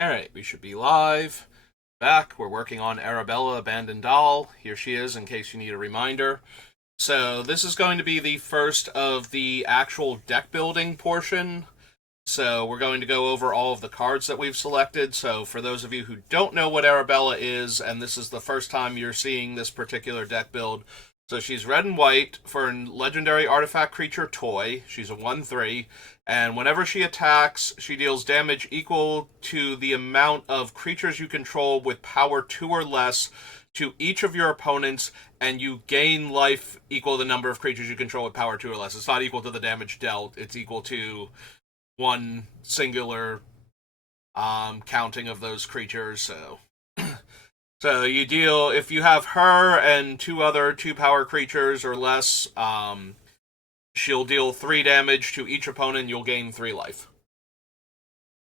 Alright, we should be live. Back. We're working on Arabella, Abandoned Doll. Here she is, in case you need a reminder. So, this is going to be the first of the actual deck building portion. So, we're going to go over all of the cards that we've selected. So, for those of you who don't know what Arabella is, and this is the first time you're seeing this particular deck build, so she's red and white for a legendary artifact creature toy. She's a 1/3. And whenever she attacks, she deals damage equal to the amount of creatures you control with power 2 or less to each of your opponents, and you gain life equal to the number of creatures you control with power 2 or less. It's not equal to the damage dealt, it's equal to one singular counting of those creatures. So you deal, if you have her and two other 2-power creatures or less, she'll deal 3 damage to each opponent. You'll gain 3 life.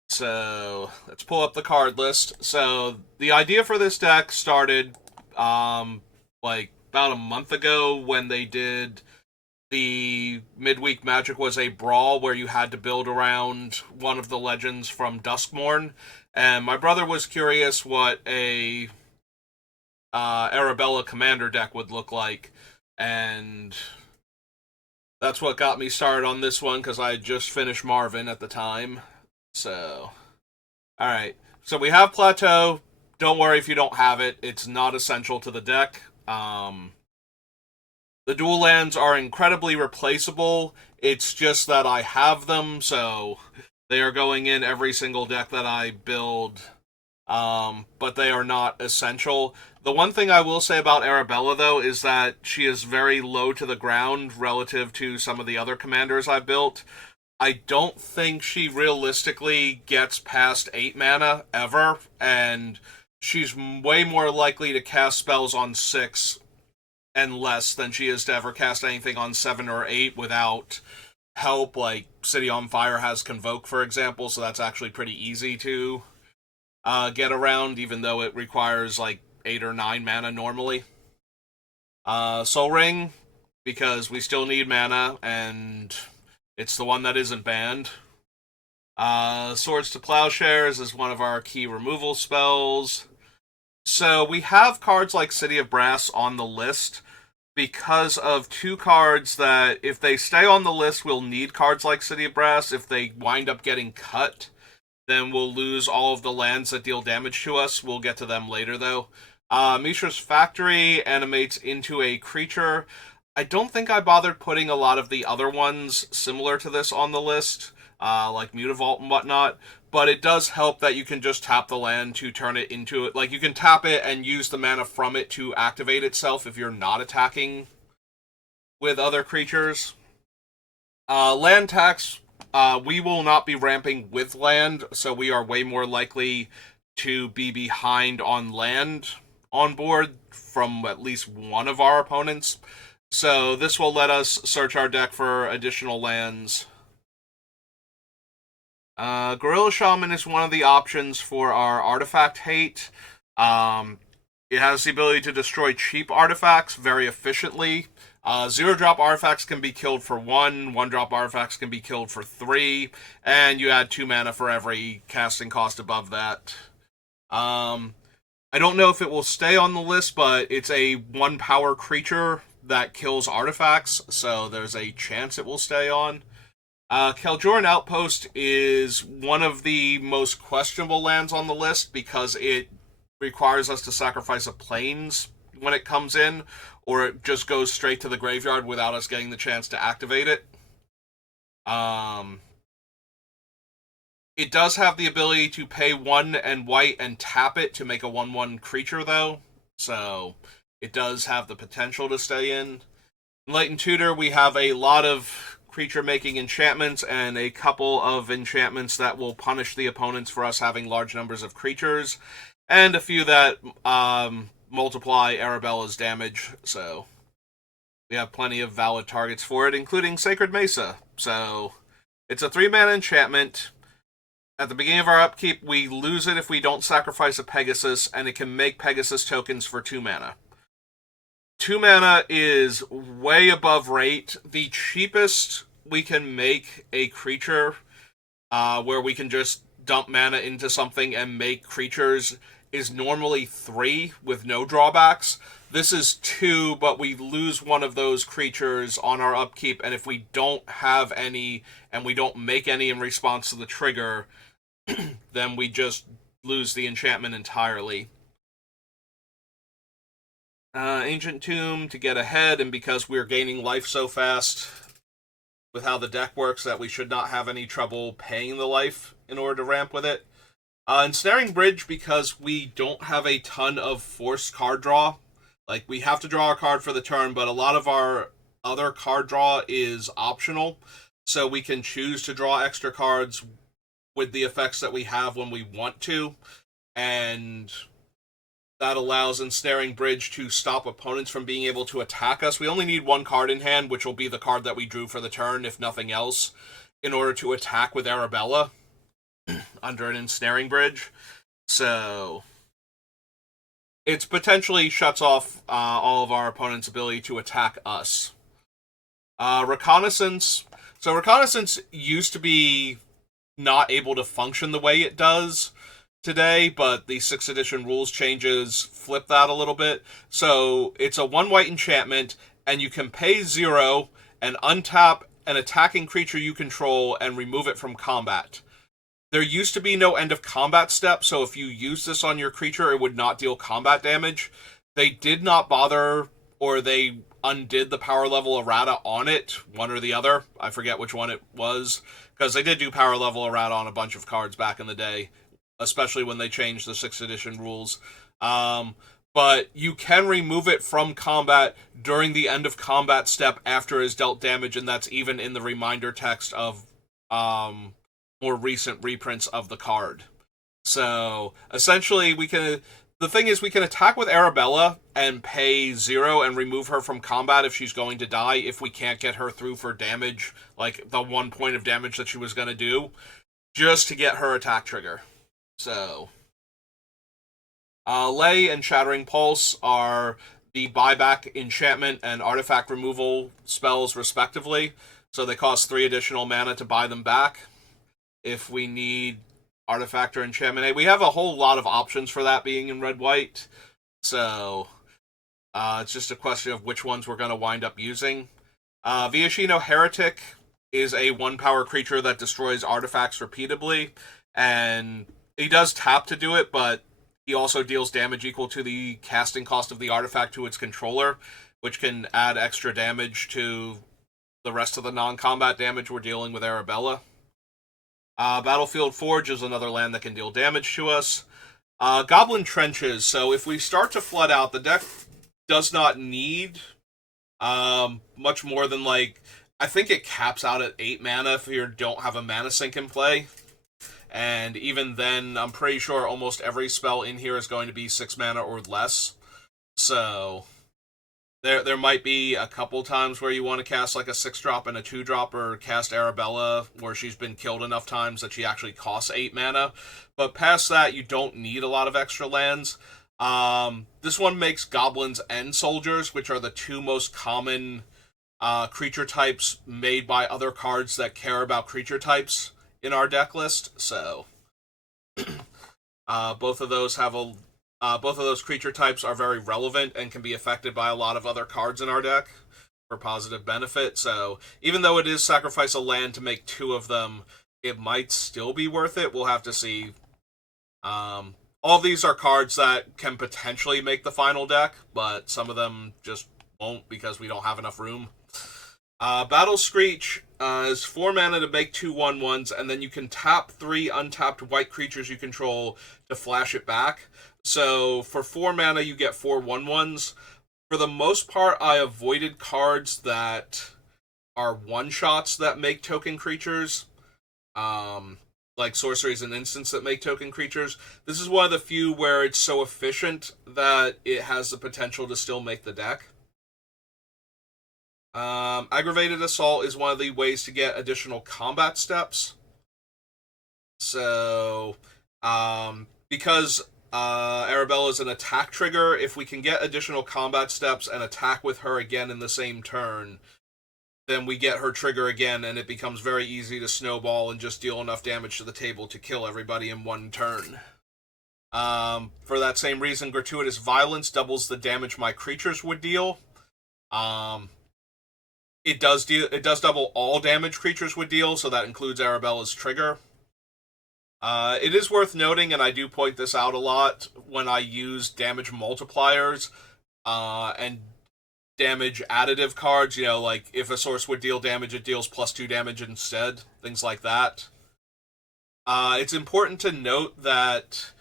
So let's pull up the card list. So the idea for this deck started like about a month ago when they did the midweek Magic was a brawl where you had to build around one of the legends from Duskmourn, and my brother was curious what a Arabella commander deck would look like, and that's what got me started on this one because I had just finished Marvin at the time. So, alright. So we have Plateau. Don't worry if you don't have it. It's not essential to the deck. The dual lands are incredibly replaceable. It's just that I have them, so they are going in every single deck that I build. But they are not essential. The one thing I will say about Arabella, though, is that she is very low to the ground relative to some of the other commanders I've built. I don't think she realistically gets past 8 mana, ever, and she's way more likely to cast spells on 6 and less than she is to ever cast anything on 7 or 8 without help, like City on Fire has Convoke, for example, so that's actually pretty easy to get around, even though it requires like 8 or 9 mana normally. Soul Ring, because we still need mana, and it's the one that isn't banned. Swords to Plowshares is one of our key removal spells. So we have cards like City of Brass on the list because of 2 cards that, if they stay on the list, we'll need cards like City of Brass. If they wind up getting cut, then we'll lose all of the lands that deal damage to us. We'll get to them later, though. Mishra's Factory animates into a creature. I don't think I bothered putting a lot of the other ones similar to this on the list, like Mutavault and whatnot, but it does help that you can just tap the land to turn it into it. Like, you can tap it and use the mana from it to activate itself if you're not attacking with other creatures. Land tax, we will not be ramping with land, so we are way more likely to be behind on land on board from at least one of our opponents. So this will let us search our deck for additional lands. Gorilla Shaman is one of the options for our artifact hate. It has the ability to destroy cheap artifacts very efficiently. 0-drop artifacts can be killed for 1, 1-drop artifacts can be killed for 3, and you add 2 mana for every casting cost above that. I don't know if it will stay on the list, but it's a 1-power creature that kills artifacts, so there's a chance it will stay on. Keljoran Outpost is one of the most questionable lands on the list because it requires us to sacrifice a plains when it comes in, or it just goes straight to the graveyard without us getting the chance to activate it. It does have the ability to pay 1 and white and tap it to make a 1/1 creature, though, so it does have the potential to stay in. In Light and Tutor, we have a lot of creature-making enchantments and a couple of enchantments that will punish the opponents for us having large numbers of creatures, and a few that multiply Arabella's damage, so we have plenty of valid targets for it, including Sacred Mesa. So it's a 3-mana enchantment. At the beginning of our upkeep, we lose it if we don't sacrifice a Pegasus, and it can make Pegasus tokens for 2 mana. 2 mana is way above rate. The cheapest we can make a creature where we can just dump mana into something and make creatures is normally 3 with no drawbacks. This is 2, but we lose one of those creatures on our upkeep, and if we don't have any and we don't make any in response to the trigger, then we just lose the enchantment entirely. Ancient Tomb to get ahead, and because we're gaining life so fast with how the deck works, that we should not have any trouble paying the life in order to ramp with it. Ensnaring Bridge, because we don't have a ton of forced card draw. Like, we have to draw a card for the turn, but a lot of our other card draw is optional, so we can choose to draw extra cards with the effects that we have when we want to, and that allows Ensnaring Bridge to stop opponents from being able to attack us. We only need one card in hand, which will be the card that we drew for the turn, if nothing else, in order to attack with Arabella under an Ensnaring Bridge. So it potentially shuts off all of our opponent's ability to attack us. Reconnaissance. So Reconnaissance used to be not able to function the way it does today, but the 6th edition rules changes flip that a little bit. So it's a 1 white enchantment, and you can pay 0 and untap an attacking creature you control and remove it from combat. There used to be no end of combat step, so if you use this on your creature, it would not deal combat damage. They did not bother, or they undid the power level errata on it, one or the other. I forget which one it was, because they did do power level errata on a bunch of cards back in the day, especially when they changed the 6th edition rules. But you can remove it from combat during the end of combat step after it is dealt damage, and that's even in the reminder text of more recent reprints of the card. So essentially, the thing is, we can attack with Arabella and pay 0 and remove her from combat if she's going to die, if we can't get her through for damage, like the 1 point of damage that she was going to do, just to get her attack trigger. So Lay and Shattering Pulse are the buyback enchantment and artifact removal spells, respectively. So they cost 3 additional mana to buy them back if we need artifact or enchantment. We have a whole lot of options for that being in red-white. So it's just a question of which ones we're going to wind up using. Viashino Heretic is a 1-power creature that destroys artifacts repeatedly, and he does tap to do it, but he also deals damage equal to the casting cost of the artifact to its controller, which can add extra damage to the rest of the non-combat damage we're dealing with Arabella. Battlefield Forge is another land that can deal damage to us. Goblin Trenches. So if we start to flood out, the deck does not need much more than, like, I think it caps out at 8 mana if you don't have a mana sink in play. And even then, I'm pretty sure almost every spell in here is going to be 6 mana or less. So there might be a couple times where you want to cast like a 6-drop and a 2-drop, or cast Arabella where she's been killed enough times that she actually costs 8 mana. But past that, you don't need a lot of extra lands. This one makes Goblins and Soldiers, which are the 2 most common creature types made by other cards that care about creature types in our deck list. So both of those creature types are very relevant and can be affected by a lot of other cards in our deck for positive benefit. So even though it is sacrifice a land to make 2 of them, it might still be worth it. We'll have to see. All of these are cards that can potentially make the final deck, but some of them just won't because we don't have enough room. Battle Screech is 4 mana to make 2 1/1s, and then you can tap 3 untapped white creatures you control to flash it back. So for 4 mana, you get 4 1/1s. For the most part, I avoided cards that are one-shots that make token creatures, like sorceries and instants that make token creatures. This is one of the few where it's so efficient that it has the potential to still make the deck. Aggravated Assault is one of the ways to get additional combat steps. So, because Arabella is an attack trigger, if we can get additional combat steps and attack with her again in the same turn, then we get her trigger again, and it becomes very easy to snowball and just deal enough damage to the table to kill everybody in one turn. For that same reason, gratuitous violence doubles the damage my creatures would deal. Um, it does double all damage creatures would deal, so that includes Arabella's trigger. It is worth noting, and I do point this out a lot when I use damage multipliers and damage additive cards. You know, like if a source would deal damage, it deals +2 damage instead. Things like that. It's important to note that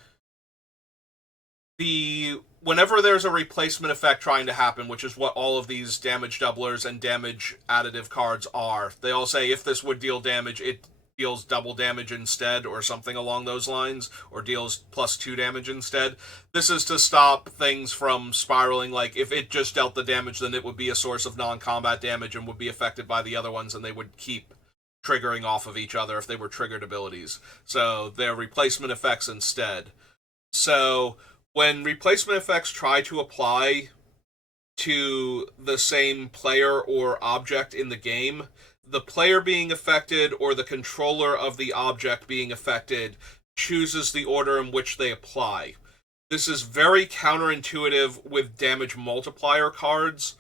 whenever there's a replacement effect trying to happen, which is what all of these damage doublers and damage additive cards are, they all say if this would deal damage, it deals double damage instead, or something along those lines, or deals +2 damage instead. This is to stop things from spiraling. Like, if it just dealt the damage, then it would be a source of non-combat damage and would be affected by the other ones, and they would keep triggering off of each other if they were triggered abilities. So they're replacement effects instead. So when replacement effects try to apply to the same player or object in the game, the player being affected or the controller of the object being affected chooses the order in which they apply. This is very counterintuitive with damage multiplier cards,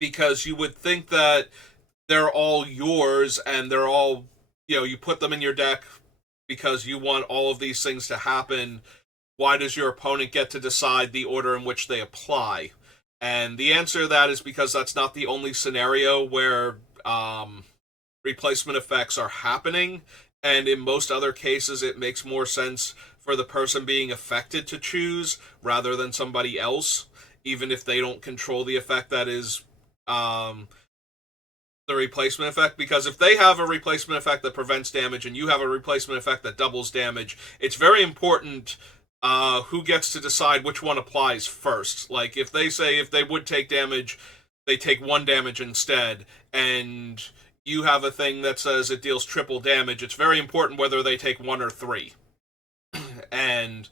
because you would think that they're all yours and they're all, you put them in your deck because you want all of these things to happen. Why does your opponent get to decide the order in which they apply? And the answer to that is because that's not the only scenario where replacement effects are happening, and in most other cases it makes more sense for the person being affected to choose rather than somebody else, even if they don't control the effect that is the replacement effect. Because if they have a replacement effect that prevents damage and you have a replacement effect that doubles damage, it's very important who gets to decide which one applies first. Like, if they say if they would take damage, they take 1 damage instead, and you have a thing that says it deals triple damage, it's very important whether they take 1 or 3. And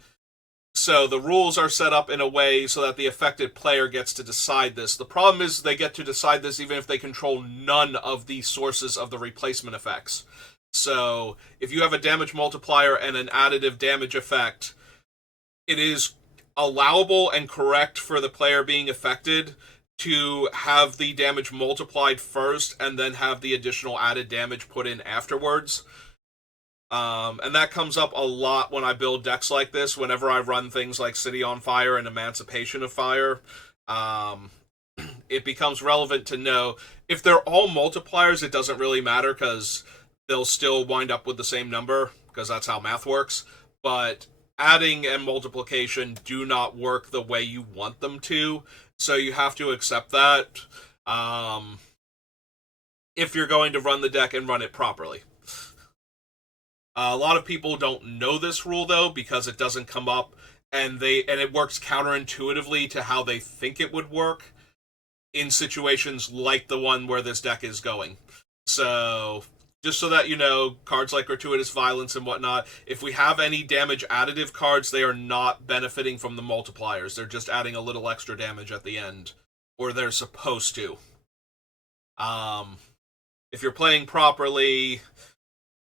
so the rules are set up in a way so that the affected player gets to decide this. The problem is they get to decide this even if they control none of the sources of the replacement effects. So if you have a damage multiplier and an additive damage effect, it is allowable and correct for the player being affected to have the damage multiplied first and then have the additional added damage put in afterwards. And that comes up a lot when I build decks like this, whenever I run things like City on Fire and Emancipation of Fire. It becomes relevant to know if they're all multipliers, it doesn't really matter because they'll still wind up with the same number because that's how math works. But adding and multiplication do not work the way you want them to, so you have to accept that if you're going to run the deck and run it properly. A lot of people don't know this rule though because it doesn't come up, and it works counterintuitively to how they think it would work in situations like the one where this deck is going. So just so that you know, cards like Gratuitous Violence and whatnot, if we have any damage additive cards, they are not benefiting from the multipliers. They're just adding a little extra damage at the end. Or they're supposed to. If you're playing properly,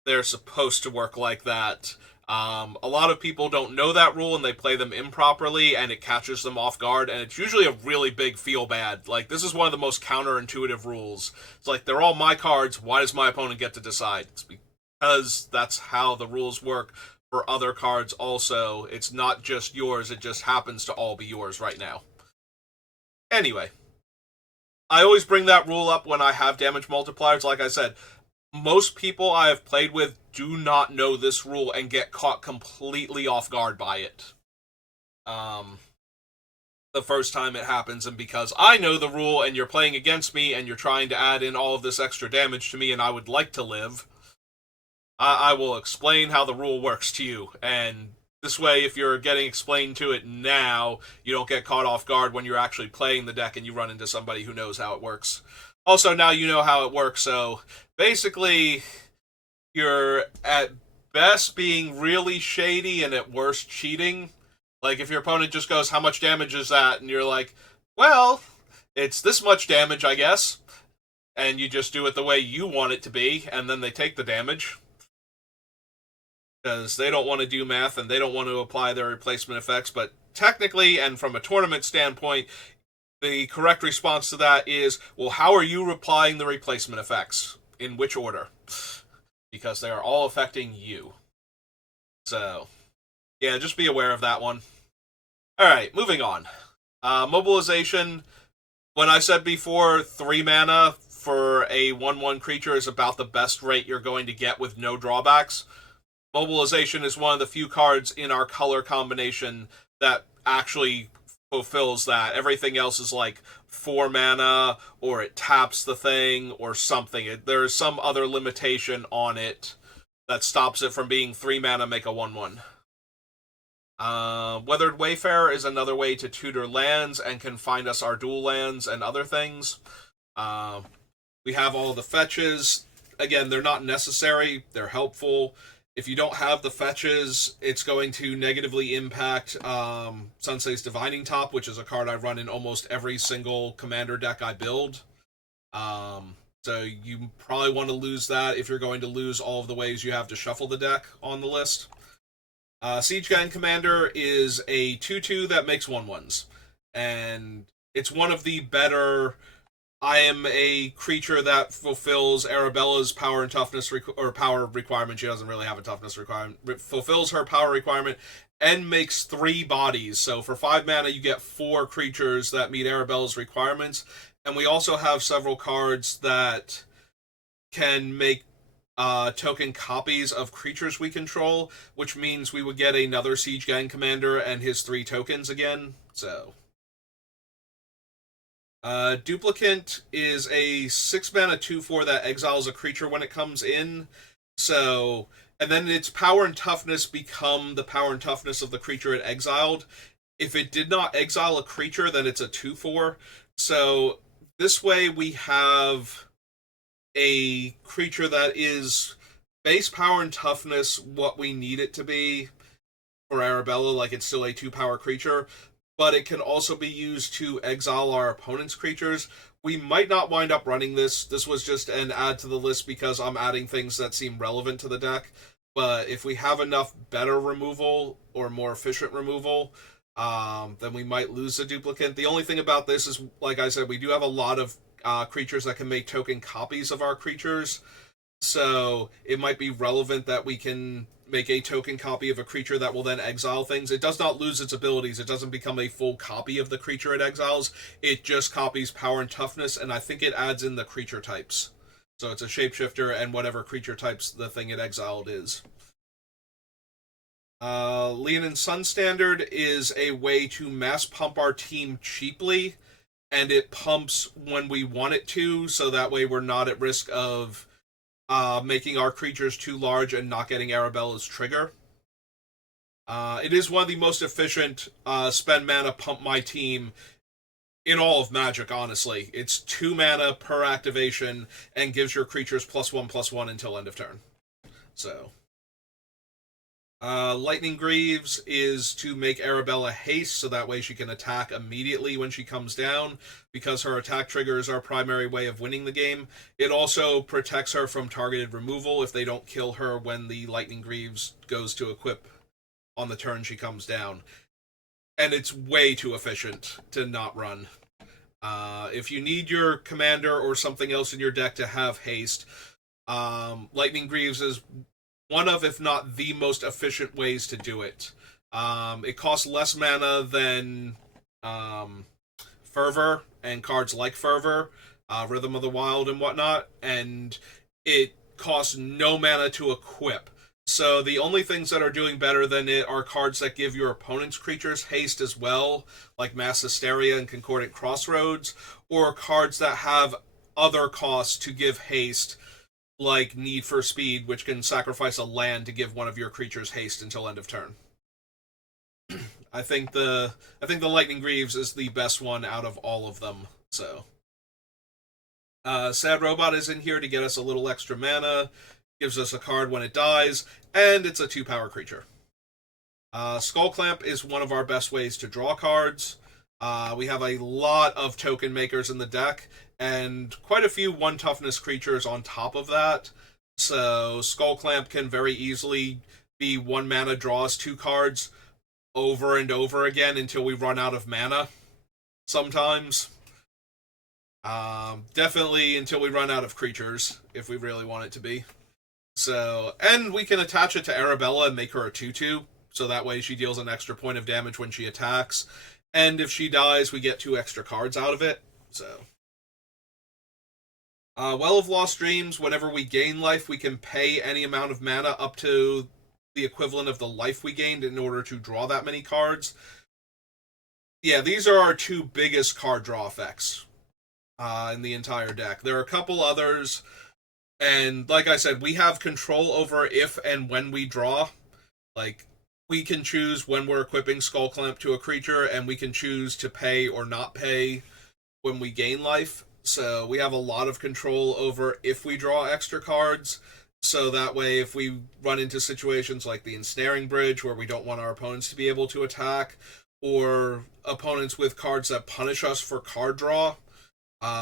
they're supposed to work like that. A lot of people don't know that rule and they play them improperly and it catches them off guard, and it's usually a really big feel bad. Like, this is one of the most counterintuitive rules. It's like, they're all my cards, why does my opponent get to decide? It's because that's how the rules work for other cards also. It's not just yours, it just happens to all be yours right now. Anyway, I always bring that rule up when I have damage multipliers. Like I said, most people I have played with do not know this rule and get caught completely off guard by it. The first time it happens, and because I know the rule and you're playing against me and you're trying to add in all of this extra damage to me and I would like to live, I will explain how the rule works to you. And this way, if you're getting explained to it now, you don't get caught off guard when you're actually playing the deck and you run into somebody who knows how it works. Also, now you know how it works, so basically, you're at best being really shady and at worst cheating. Like, if your opponent just goes, how much damage is that? And you're like, well, It's this much damage, I guess, and you just do it the way you want it to be, and then they take the damage. Because they don't want to do math and they don't want to apply their replacement effects, but technically, and from a tournament standpoint, the correct response to that is, well, how are you applying the replacement effects? In which order? Because they are all affecting you. So, yeah, just be aware of that one. Alright, moving on. Mobilization. When I said before, 3 mana for a 1/1 creature is about the best rate you're going to get with no drawbacks. Mobilization is one of the few cards in our color combination that actually fulfills that. Everything else is like 4 mana, or it taps the thing, or something. There's some other limitation on it that stops it from being 3 mana, make a 1/1. Weathered Wayfarer is another way to tutor lands and can find us our dual lands and other things. We have all the fetches. Again, they're not necessary, they're helpful. If you don't have the fetches, it's going to negatively impact Sensei's Divining Top, which is a card I run in almost every single commander deck I build. So you probably want to lose that if you're going to lose all of the ways you have to shuffle the deck on the list. Siege Gang Commander is a 2/2 that makes 1/1s. And it's one of the better... I am a creature that fulfills Arabella's power and toughness power requirement. She doesn't really have a toughness requirement. Fulfills her power requirement and makes 3 bodies. So for 5 mana, you get 4 creatures that meet Arabella's requirements. And we also have several cards that can make token copies of creatures we control, which means we would get another Siege Gang Commander and his 3 tokens again. So... Duplicant is a 6 mana 2/4 that exiles a creature when it comes in. So, and then its power and toughness become the power and toughness of the creature it exiled. If it did not exile a creature, then it's a 2/4. So, this way we have a creature that is base power and toughness what we need it to be for Arabella, like it's still a 2-power creature, but it can also be used to exile our opponent's creatures. We might not wind up running this. This was just an add to the list because I'm adding things that seem relevant to the deck. But if we have enough better removal or more efficient removal, then we might lose the duplicant. The only thing about this is, like I said, we do have a lot of creatures that can make token copies of our creatures. So it might be relevant that we can make a token copy of a creature that will then exile things. It does not lose its abilities. It doesn't become a full copy of the creature it exiles. It just copies power and toughness, and I think it adds in the creature types. So it's a shapeshifter and whatever creature types the thing it exiled is. Leonin Sun Standard is a way to mass pump our team cheaply, and it pumps when we want it to, so that way we're not at risk of making our creatures too large and not getting Arabella's trigger. It is one of the most efficient spend mana pump my team in all of Magic, honestly. It's 2 mana per activation and gives your creatures +1/+1 until end of turn. So, Lightning Greaves is to make Arabella haste, so that way she can attack immediately when she comes down, because her attack trigger is our primary way of winning the game. It also protects her from targeted removal if they don't kill her when the Lightning Greaves goes to equip on the turn she comes down. And it's way too efficient to not run. If you need your commander or something else in your deck to have haste, Lightning Greaves is one of, if not the most efficient ways to do it. It costs less mana than Fervor and cards like Fervor, Rhythm of the Wild and whatnot, and it costs no mana to equip. So the only things that are doing better than it are cards that give your opponent's creatures haste as well, like Mass Hysteria and Concordant Crossroads, or cards that have other costs to give haste, like Need for Speed, which can sacrifice a land to give one of your creatures haste until end of turn. I think the Lightning Greaves is the best one out of all of them. So, Sad Robot is in here to get us a little extra mana, gives us a card when it dies, and it's a 2-power creature. Skull Clamp is one of our best ways to draw cards. We have a lot of token makers in the deck, and quite a few 1 toughness creatures on top of that. So Skull Clamp can very easily be 1 mana, draws 2 cards over and over again until we run out of mana sometimes. Definitely until we run out of creatures, if we really want it to be. So, and we can attach it to Arabella and make her a 2/2, so that way she deals an extra point of damage when she attacks. And if she dies, we get 2 extra cards out of it. So, Well of Lost Dreams, whenever we gain life, we can pay any amount of mana up to the equivalent of the life we gained in order to draw that many cards. Yeah, these are our 2 biggest card draw effects in the entire deck. There are a couple others, and like I said, we have control over if and when we draw. Like, we can choose when we're equipping Skull Clamp to a creature, and we can choose to pay or not pay when we gain life. So we have a lot of control over if we draw extra cards. So that way, if we run into situations like the Ensnaring Bridge, where we don't want our opponents to be able to attack, or opponents with cards that punish us for card draw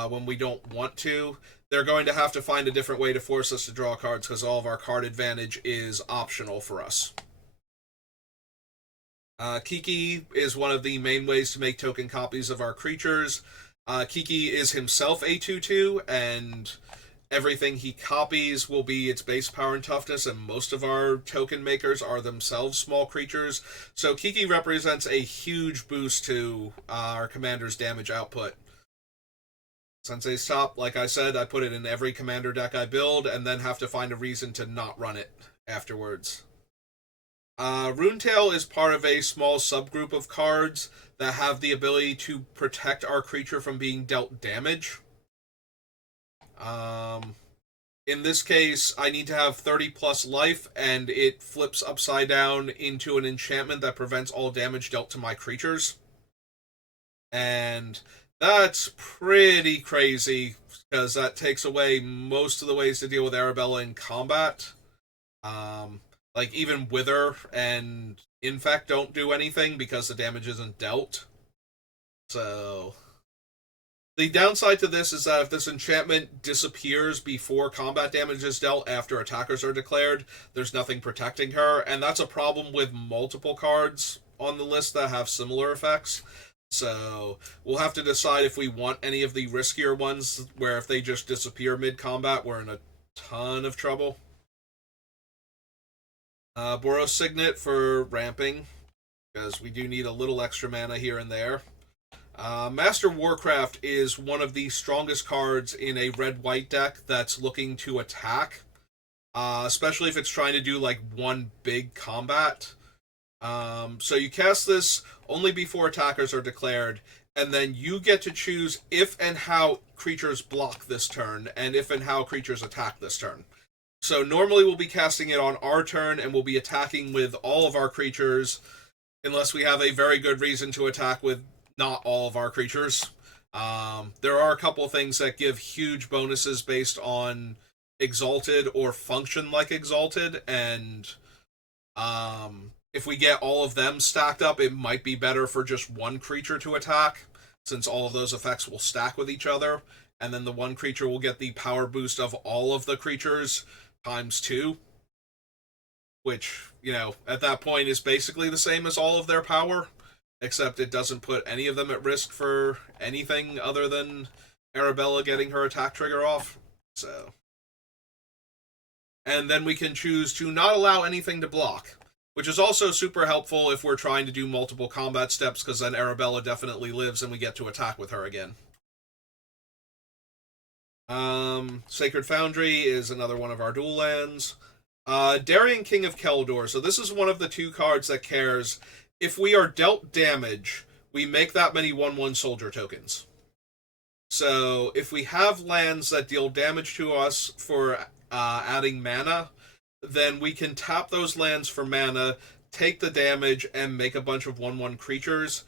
when we don't want to, they're going to have to find a different way to force us to draw cards, because all of our card advantage is optional for us. Kiki is one of the main ways to make token copies of our creatures. Kiki is himself a 2/2, and everything he copies will be its base power and toughness, and most of our token makers are themselves small creatures. So Kiki represents a huge boost to our commander's damage output. Sensei's Top, like I said, I put it in every commander deck I build, and then have to find a reason to not run it afterwards. Runetail is part of a small subgroup of cards that have the ability to protect our creature from being dealt damage. In this case, I need to have 30 plus life, and it flips upside down into an enchantment that prevents all damage dealt to my creatures. And that's pretty crazy, because that takes away most of the ways to deal with Arabella in combat. Like, even Wither and Infect don't do anything because the damage isn't dealt. So, the downside to this is that if this enchantment disappears before combat damage is dealt after attackers are declared, there's nothing protecting her, and that's a problem with multiple cards on the list that have similar effects. So, we'll have to decide if we want any of the riskier ones, where if they just disappear mid-combat, we're in a ton of trouble. Boros Signet for ramping, because we do need a little extra mana here and there. Master Warcraft is one of the strongest cards in a red-white deck that's looking to attack, especially if it's trying to do like one big combat. So you cast this only before attackers are declared, and then you get to choose if and how creatures block this turn, and if and how creatures attack this turn. So normally we'll be casting it on our turn, and we'll be attacking with all of our creatures, unless we have a very good reason to attack with not all of our creatures. There are a couple things that give huge bonuses based on Exalted or function like Exalted, and if we get all of them stacked up, it might be better for just one creature to attack, since all of those effects will stack with each other, and then the one creature will get the power boost of all of the creatures times 2, which, at that point is basically the same as all of their power, except it doesn't put any of them at risk for anything other than Arabella getting her attack trigger off. So, and then we can choose to not allow anything to block, which is also super helpful if we're trying to do multiple combat steps, because then Arabella definitely lives and we get to attack with her again. Sacred Foundry is another one of our dual lands. Darien, King of Keldor. So this is one of the 2 cards that cares. If we are dealt damage, we make that many 1/1 soldier tokens. So if we have lands that deal damage to us for adding mana, then we can tap those lands for mana, take the damage, and make a bunch of 1/1 creatures.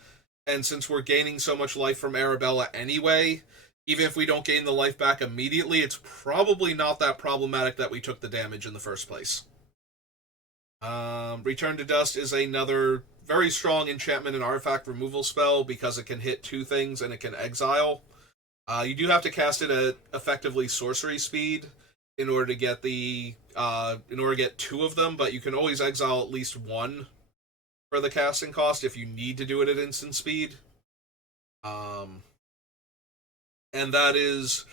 And since we're gaining so much life from Arabella anyway, even if we don't gain the life back immediately, it's probably not that problematic that we took the damage in the first place. Return to Dust is another very strong enchantment and artifact removal spell because it can hit two things and it can exile. You do have to cast it at effectively sorcery speed in order to get two of them, but you can always exile at least one for the casting cost if you need to do it at instant speed. And that is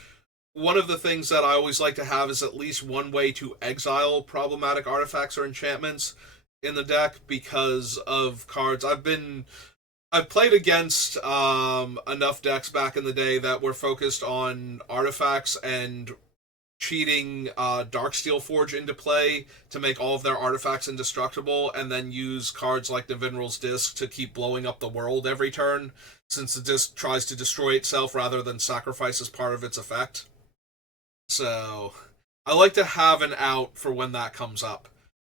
one of the things that I always like to have is at least one way to exile problematic artifacts or enchantments in the deck because of cards. I've played against enough decks back in the day that were focused on artifacts and cheating Darksteel Forge into play to make all of their artifacts indestructible, and then use cards like Nevinral's Disc to keep blowing up the world every turn, since the disc tries to destroy itself rather than sacrifice as part of its effect. So I like to have an out for when that comes up.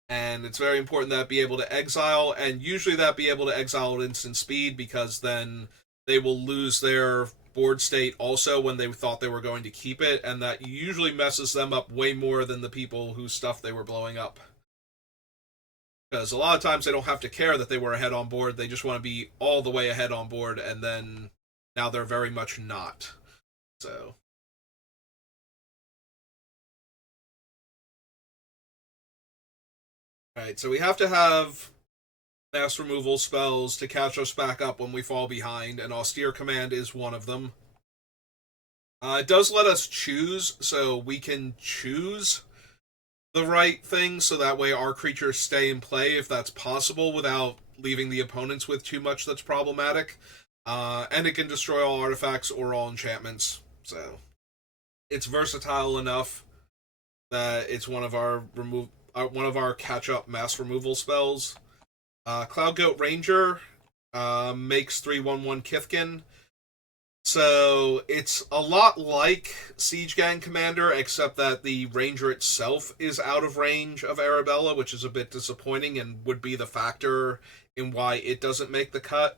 And it's very important that be able to exile, and usually that be able to exile at instant speed, because then they will lose their board state also when they thought they were going to keep it, and that usually messes them up way more than the people whose stuff they were blowing up. Because a lot of times they don't have to care that they were ahead on board, they just want to be all the way ahead on board, and then now they're very much not. So alright, so we have to have mass removal spells to catch us back up when we fall behind, and Austere Command is one of them. It does let us choose, so we can choose the right thing, so that way our creatures stay in play if that's possible without leaving the opponents with too much that's problematic. And it can destroy all artifacts or all enchantments, so it's versatile enough that it's one of our catch-up mass removal spells. Cloud Goat Ranger makes 3/1/1 Kithkin. So it's a lot like Siege Gang Commander, except that the Ranger itself is out of range of Arabella, which is a bit disappointing and would be the factor in why it doesn't make the cut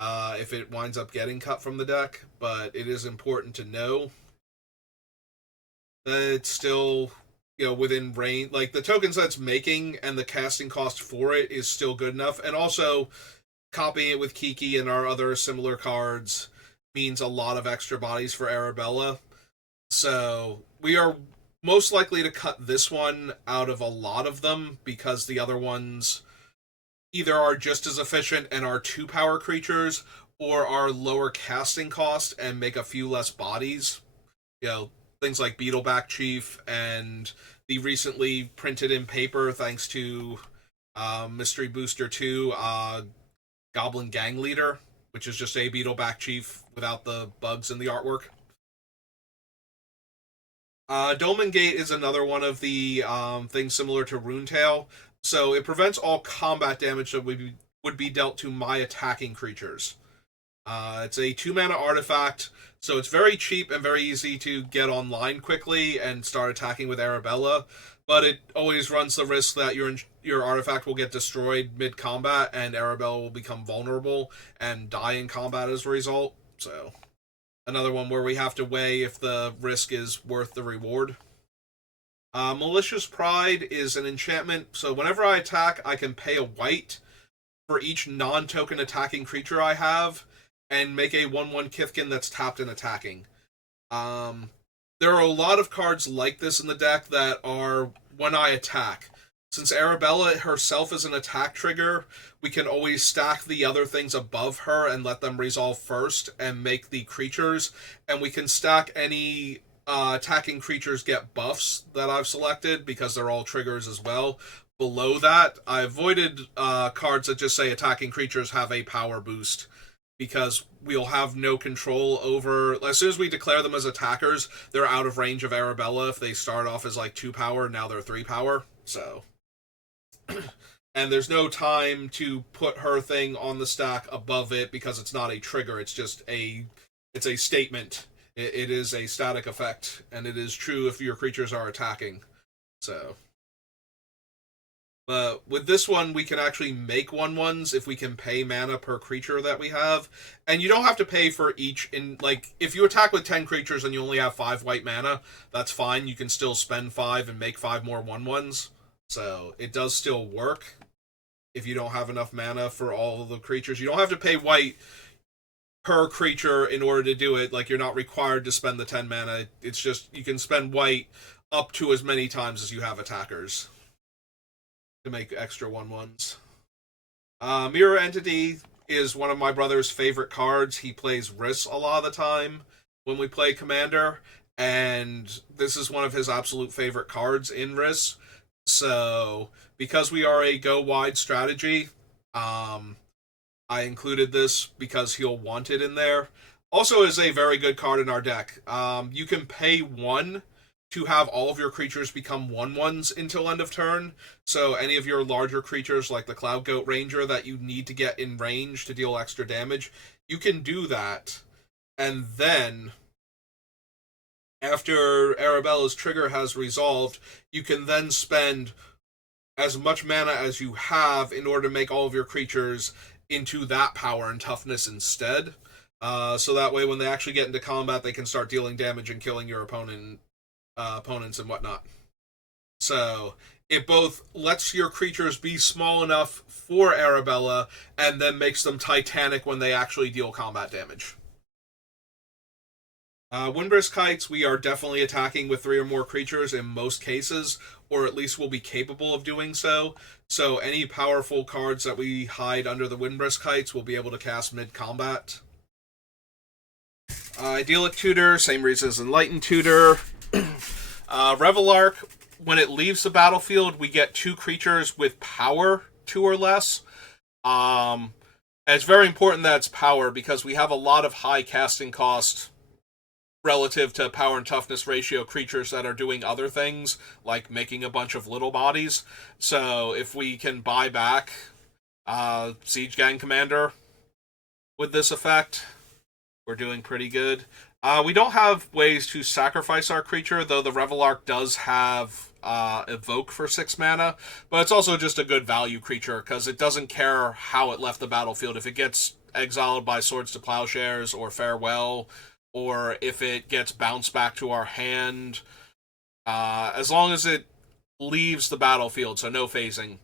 if it winds up getting cut from the deck. But it is important to know that it's still, within range. Like, the tokens that's making and the casting cost for it is still good enough. And also, copying it with Kiki and our other similar cards means a lot of extra bodies for Arabella. So, we are most likely to cut this one out of a lot of them, because the other ones either are just as efficient and are 2-power creatures, or are lower casting cost and make a few less bodies. Things like Beetleback Chief and the recently printed in paper, thanks to Mystery Booster 2, Goblin Gang Leader, which is just a Beetleback Chief without the bugs in the artwork. Dolmen Gate is another one of the things similar to Runetail. So it prevents all combat damage that would be dealt to my attacking creatures. It's a 2-mana artifact, so it's very cheap and very easy to get online quickly and start attacking with Arabella, but it always runs the risk that your artifact will get destroyed mid-combat and Arabella will become vulnerable and die in combat as a result. So another one where we have to weigh if the risk is worth the reward. Malicious Pride is an enchantment, so whenever I attack, I can pay a white for each non-token attacking creature I have, and make a 1/1 Kithkin that's tapped and attacking. There are a lot of cards like this in the deck that are when I attack. Since Arabella herself is an attack trigger, we can always stack the other things above her and let them resolve first and make the creatures, and we can stack any attacking creatures get buffs that I've selected, because they're all triggers as well. Below that, I avoided cards that just say attacking creatures have a power boost, because we'll have no control over. As soon as we declare them as attackers, they're out of range of Arabella. If they start off as like 2-power, now they're 3-power. So, and there's no time to put her thing on the stack above it, because it's not a trigger. It's just it's a statement. It is a static effect, and it is true if your creatures are attacking. So, but with this one, we can actually make 1/1s if we can pay mana per creature that we have. And you don't have to pay for each. If you attack with 10 creatures and you only have 5 white mana, that's fine. You can still spend 5 and make 5 more 1/1s. So it does still work if you don't have enough mana for all of the creatures. You don't have to pay white per creature in order to do it. Like, you're not required to spend the 10 mana. It's just you can spend white up to as many times as you have attackers to make extra 1/1s. Mirror Entity is one of my brother's favorite cards. He plays Riss a lot of the time when we play Commander, and this is one of his absolute favorite cards in Riss. So, because we are a go wide strategy, I included this because he'll want it in there. Also is a very good card in our deck. You can pay 1 to have all of your creatures become 1/1s until end of turn. So any of your larger creatures like the Cloud Goat Ranger that you need to get in range to deal extra damage, you can do that. And then, after Arabella's trigger has resolved, you can then spend as much mana as you have in order to make all of your creatures into that power and toughness instead. So that way, when they actually get into combat, they can start dealing damage and killing your opponents and whatnot. So it both lets your creatures be small enough for Arabella and then makes them titanic when they actually deal combat damage. Windbrisk Kites, we are definitely attacking with 3 or more creatures in most cases, or at least will be capable of doing so. So any powerful cards that we hide under the Windbrisk Kites will be able to cast mid-combat. Idyllic Tutor, same reason as Enlightened Tutor. Revelark, when it leaves the battlefield, we get 2 creatures with power 2 or less. And it's very important that it's power because we have a lot of high casting cost relative to power and toughness ratio creatures that are doing other things, like making a bunch of little bodies. So if we can buy back Siege Gang Commander with this effect, we're doing pretty good. We don't have ways to sacrifice our creature, though the Revelark does have Evoke for 6 mana, but it's also just a good value creature, because it doesn't care how it left the battlefield. If it gets exiled by Swords to Plowshares or Farewell, or if it gets bounced back to our hand, as long as it leaves the battlefield, so no phasing,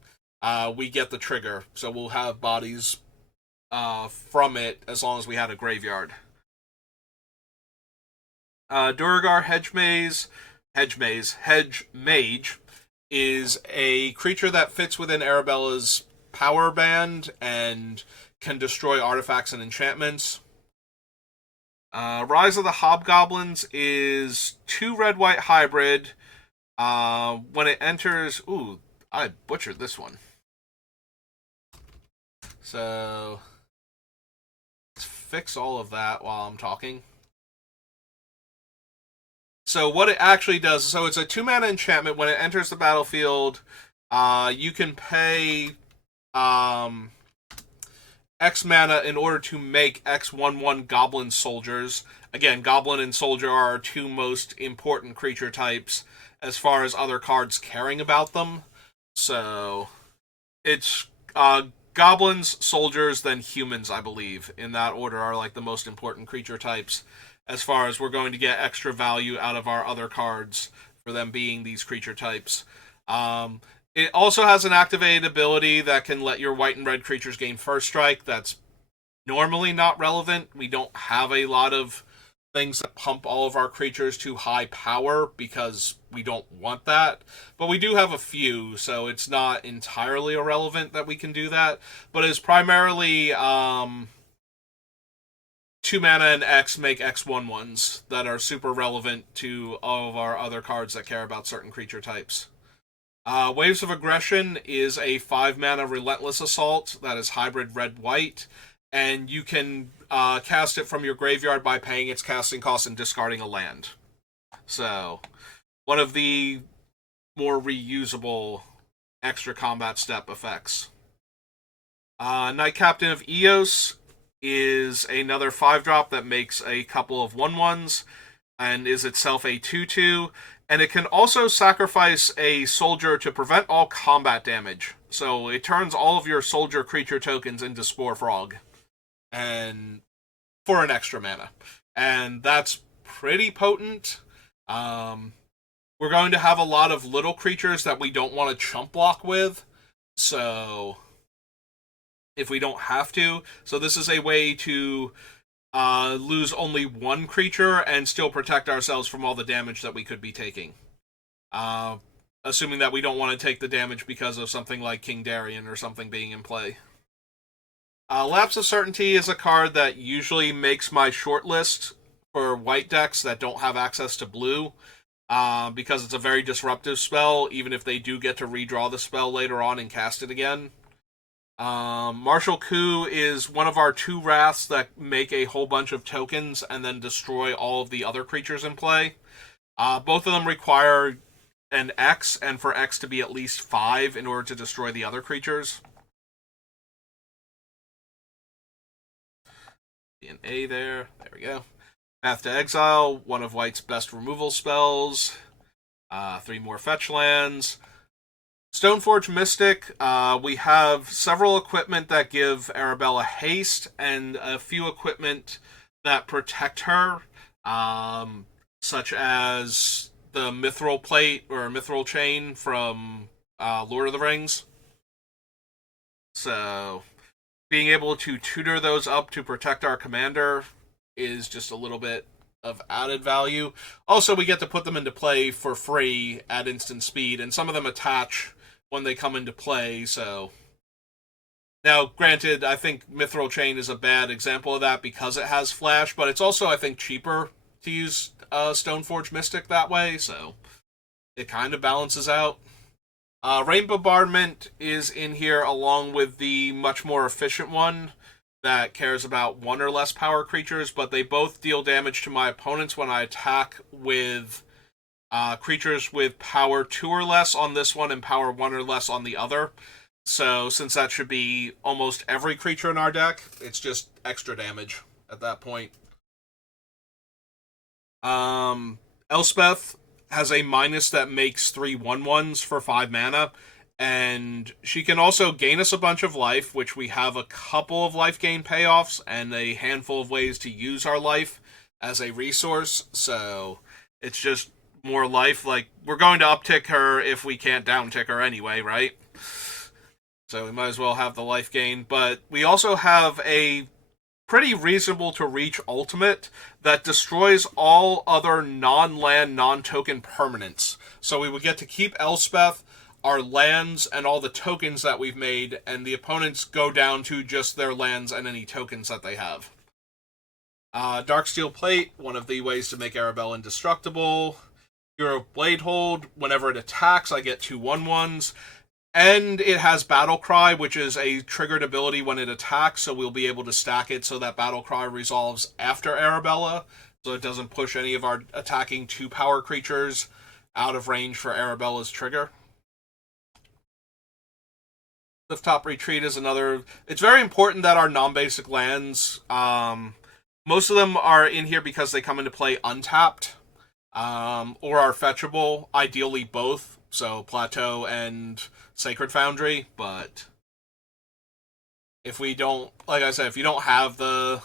we get the trigger. So we'll have bodies from it as long as we had a graveyard. Duergar Hedge Mage is a creature that fits within Arabella's power band and can destroy artifacts and enchantments. Rise of the Hobgoblins is 2 red-white hybrid. When it enters... Ooh, I butchered this one. So, let's fix all of that while I'm talking. So what it actually does, so it's a 2-mana enchantment. When it enters the battlefield, you can pay X mana in order to make X 1/1 Goblin Soldiers. Again, Goblin and Soldier are our 2 most important creature types as far as other cards caring about them. So it's Goblins, Soldiers, then Humans, I believe, in that order, are like the most important creature types, as far as we're going to get extra value out of our other cards for them being these creature types. It also has an activated ability that can let your white and red creatures gain first strike. That's normally not relevant. We don't have a lot of things that pump all of our creatures to high power because we don't want that. But we do have a few, so it's not entirely irrelevant that we can do that. But it's primarily 2 mana and X make X 1/1s that are super relevant to all of our other cards that care about certain creature types. Waves of Aggression is a 5 mana Relentless Assault that is hybrid red-white, and you can cast it from your graveyard by paying its casting cost and discarding a land. So, one of the more reusable extra combat step effects. Knight Captain of Eos is another 5-drop that makes a couple of 1/1s and is itself a 2/2. And it can also sacrifice a soldier to prevent all combat damage. So it turns all of your soldier creature tokens into Spore Frog, and for an extra mana. And that's pretty potent. We're going to have a lot of little creatures that we don't want to chump block with. So if we don't have to. So this is a way to lose only one creature and still protect ourselves from all the damage that we could be taking. Uh, Assuming that we don't want to take the damage because of something like King Darien or something being in play. Lapse of Certainty is a card that usually makes my short list for white decks that don't have access to blue, because it's a very disruptive spell, even if they do get to redraw the spell later on and cast it again. Martial Coup is one of our two wraths that make a whole bunch of tokens and then destroy all of the other creatures in play. Both of them require an X, and for X to be at least 5 in order to destroy the other creatures. An A there. There we go. Path to Exile, one of white's best removal spells. 3 more fetch lands. Stoneforge Mystic, we have several equipment that give Arabella haste, and a few equipment that protect her, such as the Mithril Plate or Mithril Chain from Lord of the Rings. So, being able to tutor those up to protect our commander is just a little bit of added value. Also, we get to put them into play for free at instant speed, and some of them attach when they come into play, so... Now, granted, I think Mithril Chain is a bad example of that because it has flash, but it's also, I think, cheaper to use Stoneforge Mystic that way, so it kind of balances out. Rainbow Bombardment is in here along with the much more efficient one that cares about 1 or less power creatures, but they both deal damage to my opponents when I attack with creatures with power 2 or less on this one and power 1 or less on the other. So since that should be almost every creature in our deck, it's just extra damage at that point. Elspeth has a minus that makes 3 1/1s for 5 mana, and she can also gain us a bunch of life, which we have a couple of life gain payoffs and a handful of ways to use our life as a resource, so it's just more life. Like, we're going to uptick her if we can't downtick her anyway, right? So we might as well have the life gain. But we also have a pretty reasonable to reach ultimate that destroys all other non-land, non-token permanents. So we would get to keep Elspeth, our lands, and all the tokens that we've made, and the opponents go down to just their lands and any tokens that they have. Darksteel Plate, one of the ways to make Arabella indestructible. Hero Bladehold, whenever it attacks, I get 2 1/1s. And it has Battle Cry, which is a triggered ability when it attacks, so we'll be able to stack it so that Battle Cry resolves after Arabella, so it doesn't push any of our attacking 2 power creatures out of range for Arabella's trigger. Clifftop Retreat is another... It's very important that our non-basic lands, most of them are in here because they come into play untapped, or are fetchable, ideally both, so Plateau and Sacred Foundry, but if we don't, like I said, if you don't have the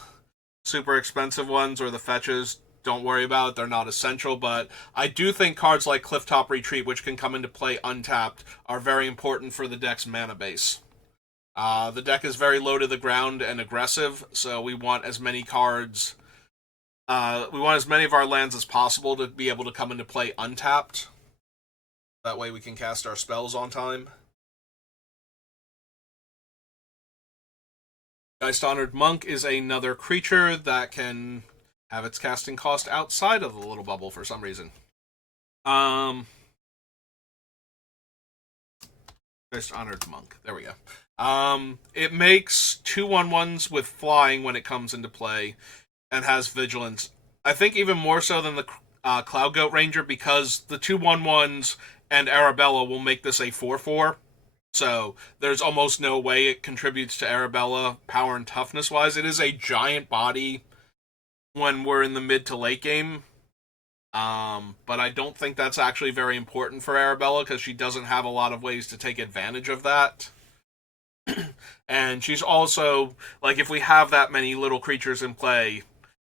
super expensive ones or the fetches, don't worry about it, they're not essential, but I do think cards like Clifftop Retreat, which can come into play untapped, are very important for the deck's mana base. The deck is very low to the ground and aggressive, so we want as many cards... we want as many of our lands as possible to be able to come into play untapped. That way we can cast our spells on time. Geist Honored Monk is another creature that can have its casting cost outside of the little bubble for some reason. Geist Honored Monk. There we go. It makes 2 1/1s with flying when it comes into play, and has vigilance. I think even more so than the Cloud Goat Ranger, because the 2 1/1s and Arabella will make this a 4/4. So there's almost no way it contributes to Arabella power and toughness wise. It is a giant body when we're in the mid to late game. But I don't think that's actually very important for Arabella because she doesn't have a lot of ways to take advantage of that. And she's also, like, if we have that many little creatures in play,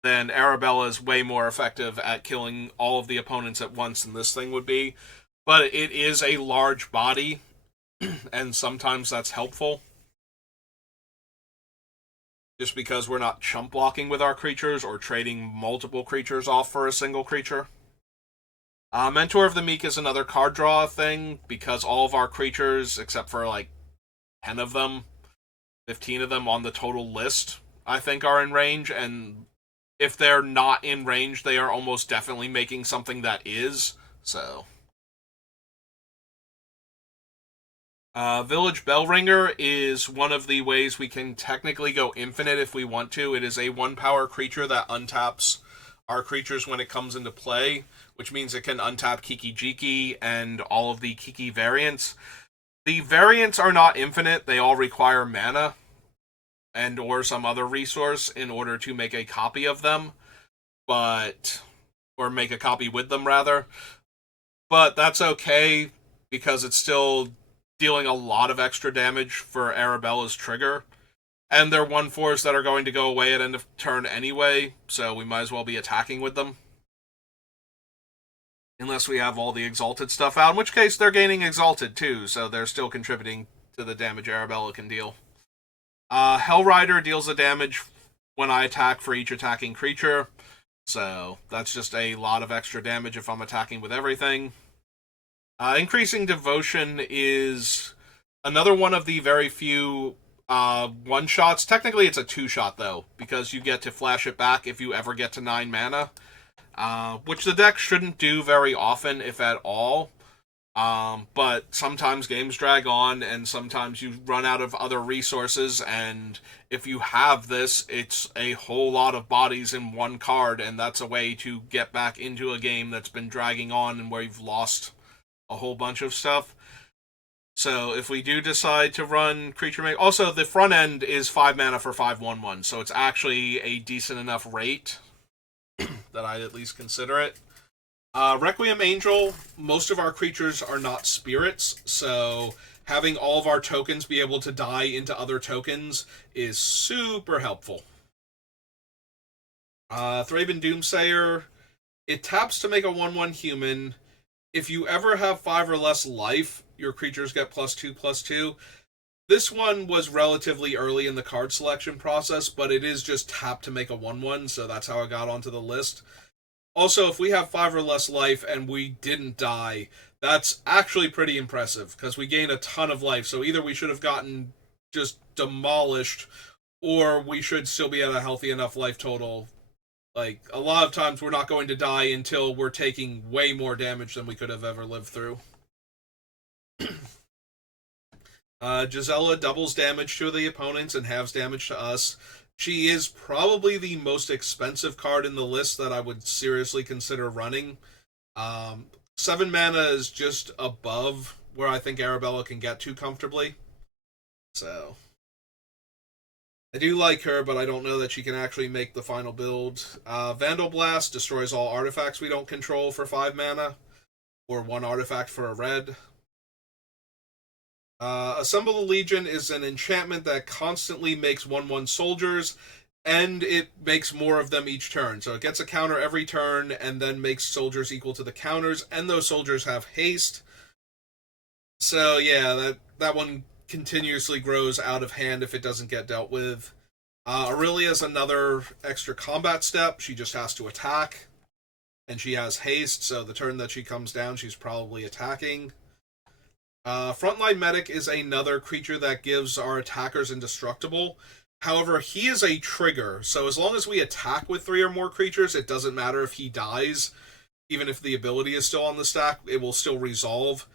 then Arabella is way more effective at killing all of the opponents at once than this thing would be. But it is a large body, and sometimes that's helpful. just because we're not chump blocking with our creatures or trading multiple creatures off for a single creature. Mentor of the Meek is another card draw thing because all of our creatures, except for like 10 of them, 15 of them on the total list, I think are in range, and if they're not in range, they are almost definitely making something that is. So, Village Bellringer is one of the ways we can technically go infinite if we want to. It is a 1 power creature that untaps our creatures when it comes into play, which means it can untap Kiki Jiki and all of the Kiki variants. The variants are not infinite, they all require mana and or some other resource in order to make a copy of them, but or make a copy with them rather. But that's okay because it's still dealing a lot of extra damage for Arabella's trigger. And they're 1/4s that are going to go away at end of turn anyway, so we might as well be attacking with them. Unless we have all the Exalted stuff out, in which case they're gaining Exalted too, so they're still contributing to the damage Arabella can deal. Hellrider deals the damage when I attack for each attacking creature, so that's just a lot of extra damage if I'm attacking with everything. Increasing Devotion is another one of the very few one-shots. Technically it's a 2-shot though, because you get to flash it back if you ever get to 9 mana, which the deck shouldn't do very often, if at all. But sometimes games drag on, and sometimes you run out of other resources, and if you have this, it's a whole lot of bodies in one card, and that's a way to get back into a game that's been dragging on and where you've lost a whole bunch of stuff. So if we do decide to run Creature Make... Also, the front end is 5 mana for 5/1/1, so it's actually a decent enough rate that I'd at least consider it. Requiem Angel, most of our creatures are not spirits, so having all of our tokens be able to die into other tokens is super helpful. Thraben Doomsayer, it taps to make a 1/1 human. If you ever have 5 or less life, your creatures get +2/+2. This one was relatively early in the card selection process, but it is just tap to make a 1/1, so that's how it got onto the list. Also, if we have 5 or less life and we didn't die, that's actually pretty impressive, because we gain a ton of life, so either we should have gotten just demolished, or we should still be at a healthy enough life total. Like, a lot of times we're not going to die until we're taking way more damage than we could have ever lived through. Gisela doubles damage to the opponents and halves damage to us. She is probably the most expensive card in the list that I would seriously consider running. 7 mana is just above where I think Arabella can get to comfortably. So, I do like her, but I don't know that she can actually make the final build. Vandal Blast destroys all artifacts we don't control for 5 mana, or 1 artifact for a red. Assemble the Legion is an enchantment that constantly makes 1/1 soldiers, and it makes more of them each turn. So it gets a counter every turn, and then makes soldiers equal to the counters, and those soldiers have haste. So yeah, that one continuously grows out of hand if it doesn't get dealt with. Aurelia is another extra combat step. She just has to attack, and she has haste, so the turn that she comes down, she's probably attacking. Frontline Medic is another creature that gives our attackers indestructible. However, he is a trigger, so as long as we attack with 3 or more creatures, it doesn't matter if he dies. Even if the ability is still on the stack, it will still resolve.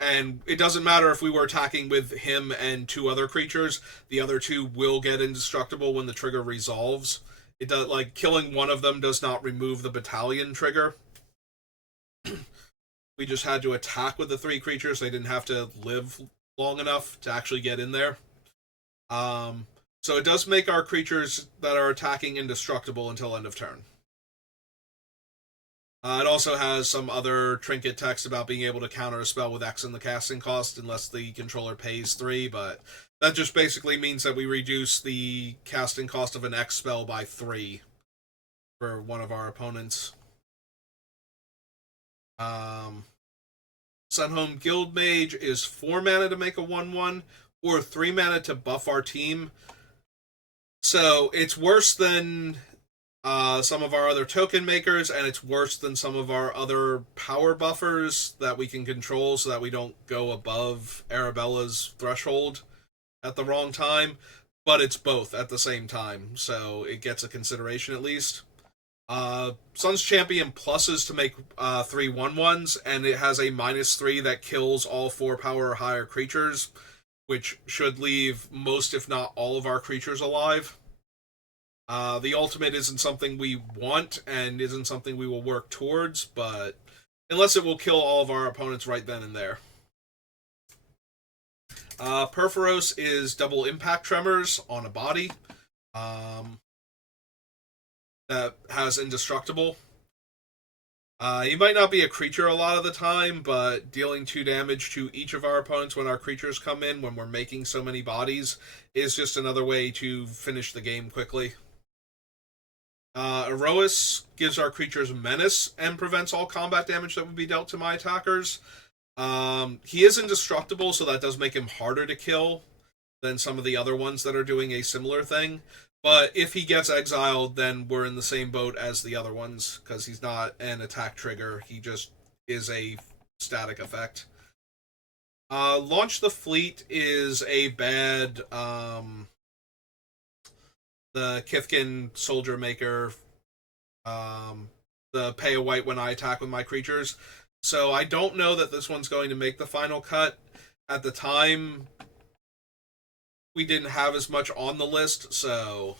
And it doesn't matter if we were attacking with him and 2 other creatures, the other 2 will get indestructible when the trigger resolves. It does, like, killing one of them does not remove the battalion trigger. We just had to attack with the 3 creatures. They didn't have to live long enough to actually get in there. So it does make our creatures that are attacking indestructible until end of turn. It also has some other trinket text about being able to counter a spell with X in the casting cost unless the controller pays 3, but that just basically means that we reduce the casting cost of an X spell by 3 for one of our opponents. Sunhome Guildmage is 4 mana to make a 1/1, or 3 mana to buff our team. So it's worse than some of our other token makers, and it's worse than some of our other power buffers that we can control so that we don't go above Arabella's threshold at the wrong time. But it's both at the same time, so it gets a consideration at least. Sun's Champion pluses to make 3/1/1s, and it has a -3 that kills all 4 power or higher creatures, which should leave most, if not all, of our creatures alive. The ultimate isn't something we want and isn't something we will work towards, but unless it will kill all of our opponents right then and there. Perforos is double impact tremors on a body that has indestructible. He might not be a creature a lot of the time, but dealing 2 damage to each of our opponents when our creatures come in, when we're making so many bodies, is just another way to finish the game quickly. Erois gives our creatures menace and prevents all combat damage that would be dealt to my attackers. He is indestructible, so that does make him harder to kill than some of the other ones that are doing a similar thing. But if he gets exiled, then we're in the same boat as the other ones, because he's not an attack trigger. He just is a static effect. Launch the Fleet is a bad the Kithkin Soldier Maker, the pay a white when I attack with my creatures. So I don't know that this one's going to make the final cut. At the time, we didn't have as much on the list, so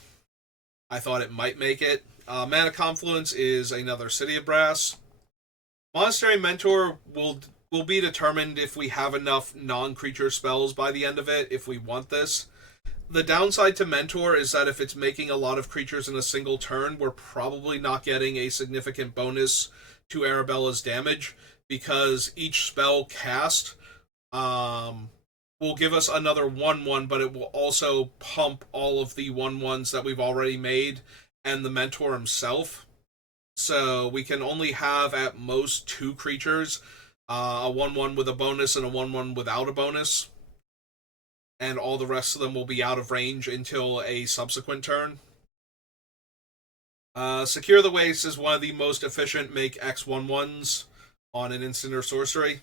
I thought it might make it. Mana Confluence is another City of Brass. Monastery Mentor will be determined if we have enough non-creature spells by the end of it, if we want this. The downside to Mentor is that if it's making a lot of creatures in a single turn, we're probably not getting a significant bonus to Arabella's damage, because each spell cast will give us another 1/1, but it will also pump all of the 1/1s that we've already made and the Mentor himself. So we can only have at most 2 creatures, a 1/1 with a bonus and a 1/1 without a bonus. And all the rest of them will be out of range until a subsequent turn. Secure the Waste is one of the most efficient make X1/1s on an instant or sorcery.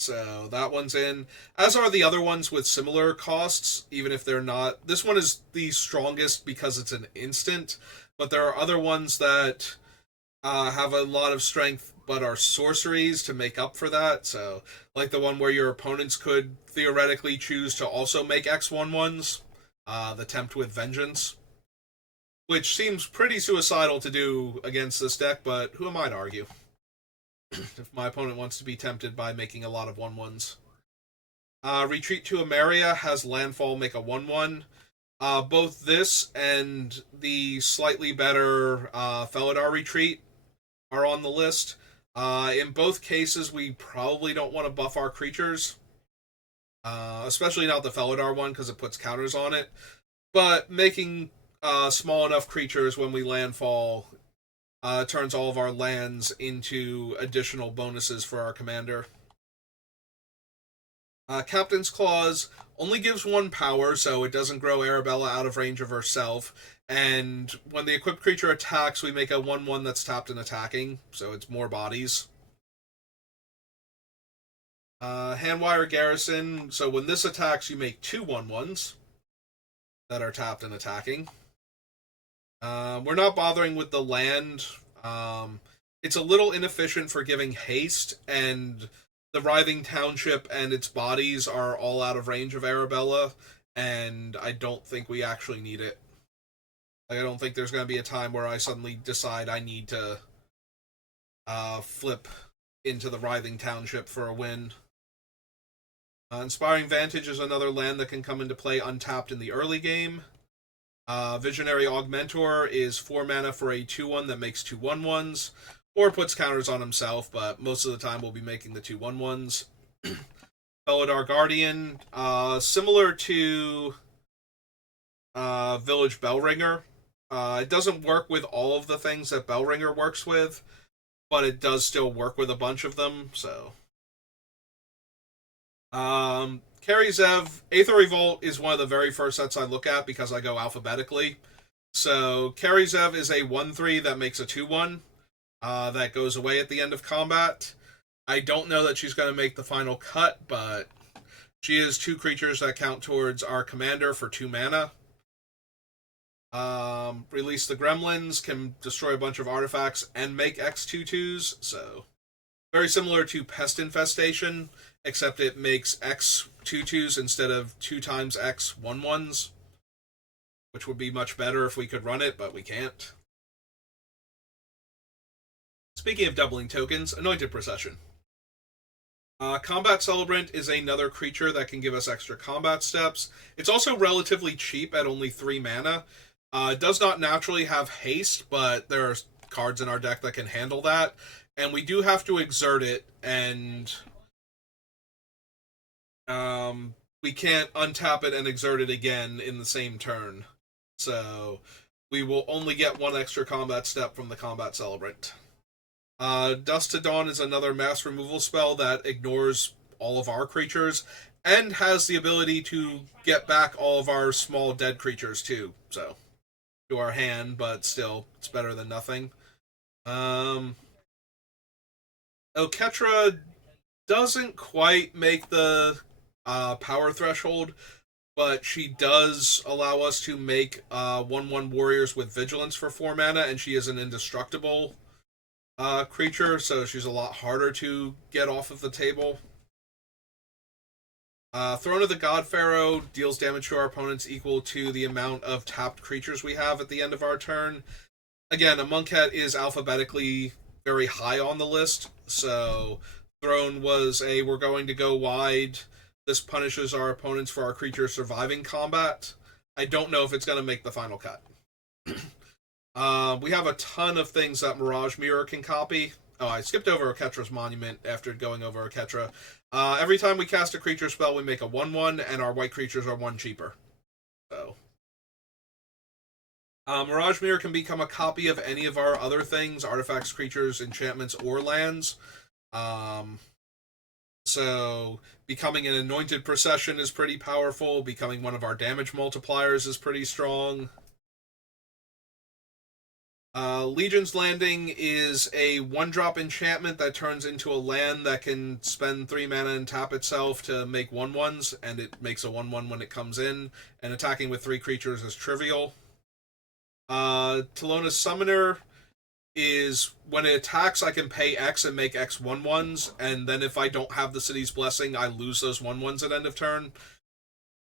So that one's in. As are the other ones with similar costs, even if they're not. This one is the strongest because it's an instant, but there are other ones that have a lot of strength but are sorceries to make up for that. So, like the one where your opponents could theoretically choose to also make X1/1s, the Tempt with Vengeance, which seems pretty suicidal to do against this deck, but who am I to argue? If my opponent wants to be tempted by making a lot of 1/1s. Retreat to Emeria has landfall make a 1/1. Both this and the slightly better Felidar Retreat are on the list. In both cases, we probably don't want to buff our creatures, especially not the Felidar one because it puts counters on it. But making small enough creatures when we landfall turns all of our lands into additional bonuses for our commander. Captain's Clause only gives 1 power, so it doesn't grow Arabella out of range of herself. And when the equipped creature attacks, we make a 1/1 that's tapped and attacking, so it's more bodies. Handwire Garrison, so when this attacks, you make 2 1/1s that are tapped and attacking. We're not bothering with the land. It's a little inefficient for giving haste, and the Writhing Township and its bodies are all out of range of Arabella, and I don't think we actually need it. Like, I don't think there's going to be a time where I suddenly decide I need to flip into the Writhing Township for a win. Inspiring Vantage is another land that can come into play untapped in the early game. Visionary Augmentor is 4 mana for a 2/1 that makes 2 1/1s, or puts counters on himself, but most of the time we'll be making the 2 1/1s. Felidar Guardian, similar to Village Bellringer. It doesn't work with all of the things that Bellringer works with, but it does still work with a bunch of them, so Carry Zev, Aether Revolt is one of the very first sets I look at because I go alphabetically. So Carry Zev is a 1-3 that makes a 2-1 that goes away at the end of combat. I don't know that she's going to make the final cut, but she is two creatures that count towards our commander for 2 mana. Release the Gremlins, can destroy a bunch of artifacts and make X 2/2s, so very similar to Pest Infestation, except it makes X 2/2s instead of 2 times X 1/1s, which would be much better if we could run it, but we can't. Speaking of doubling tokens, Anointed Procession. Combat Celebrant is another creature that can give us extra combat steps. It's also relatively cheap at only 3 mana. It does not naturally have haste, but there are cards in our deck that can handle that. And we do have to exert it, and we can't untap it and exert it again in the same turn. So we will only get 1 extra combat step from the Combat Celebrant. Dust to Dawn is another mass removal spell that ignores all of our creatures and has the ability to get back all of our small dead creatures too. So to our hand, but still, it's better than nothing. Oketra doesn't quite make the power threshold, but she does allow us to make 1/1 warriors with vigilance for 4 mana, and she is an indestructible creature, so she's a lot harder to get off of the table. Throne of the God Pharaoh deals damage to our opponents equal to the amount of tapped creatures we have at the end of our turn. Again, a Monkhet is alphabetically very high on the list, so Throne was a we're going to go wide. This punishes our opponents for our creatures surviving combat. I don't know if it's going to make the final cut. We have a ton of things that Mirage Mirror can copy. Oh, I skipped over Oketra's Monument after going over Oketra. Every time we cast a creature spell, we make a 1/1, and our white creatures are 1 cheaper. So, Mirage Mirror can become a copy of any of our other things, artifacts, creatures, enchantments, or lands. So, becoming an Anointed Procession is pretty powerful. Becoming one of our damage multipliers is pretty strong. Legion's Landing is a 1-drop enchantment that turns into a land that can spend 3 mana and tap itself to make 1/1s, and it makes a 1/1 when it comes in, and attacking with 3 creatures is trivial. Telona's Summoner is when it attacks, I can pay X and make X 1/1s, and then if I don't have the City's Blessing, I lose those 1/1s at end of turn.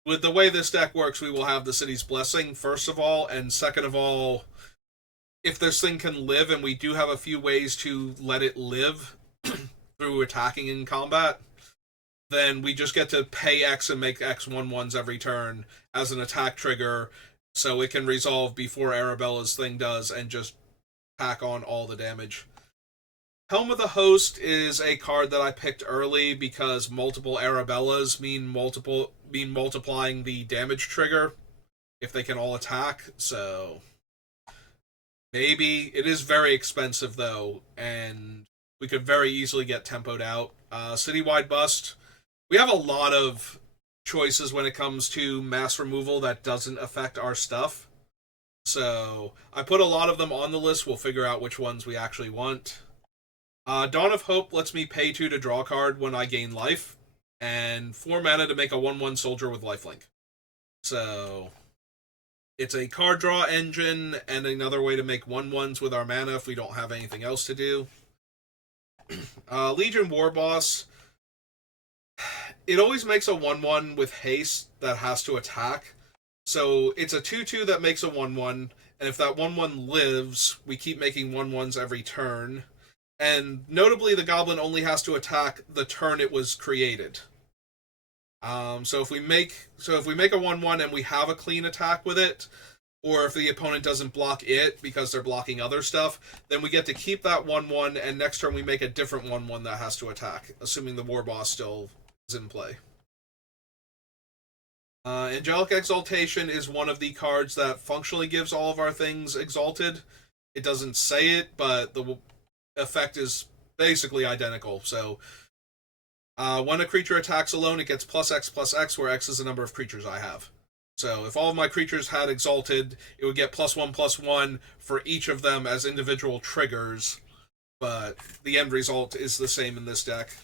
With the way this deck works, we will have the City's Blessing, first of all, and second of all, if this thing can live, and we do have a few ways to let it live through attacking in combat, then we just get to pay X and make X 1/1s every turn as an attack trigger, so it can resolve before Arabella's thing does and just pack on all the damage. Helm of the Host is a card that I picked early because multiple Arabellas mean multiplying the damage trigger if they can all attack, so maybe. It is very expensive, though, and we could very easily get tempoed out. Citywide Bust. We have a lot of choices when it comes to mass removal that doesn't affect our stuff. So I put a lot of them on the list. We'll figure out which ones we actually want. Dawn of Hope lets me pay 2 to draw a card when I gain life, and 4 mana to make a 1/1 soldier with lifelink. So it's a card draw engine and another way to make 1/1s with our mana if we don't have anything else to do. Legion War Boss. It always makes a 1/1 with haste that has to attack. So it's a 2/2 that makes a 1/1, and if that 1/1 lives, we keep making 1/1s every turn. And notably, the goblin only has to attack the turn it was created. So if we make a 1/1 and we have a clean attack with it, or if the opponent doesn't block it because they're blocking other stuff, then we get to keep that 1/1, and next turn we make a different 1/1 that has to attack, assuming the War Boss still is in play. Angelic Exaltation is one of the cards that functionally gives all of our things exalted. It doesn't say it, but the effect is basically identical. So When a creature attacks alone, it gets plus X, where X is the number of creatures I have. So if all of my creatures had Exalted, it would get plus one for each of them as individual triggers, but the end result is the same in this deck.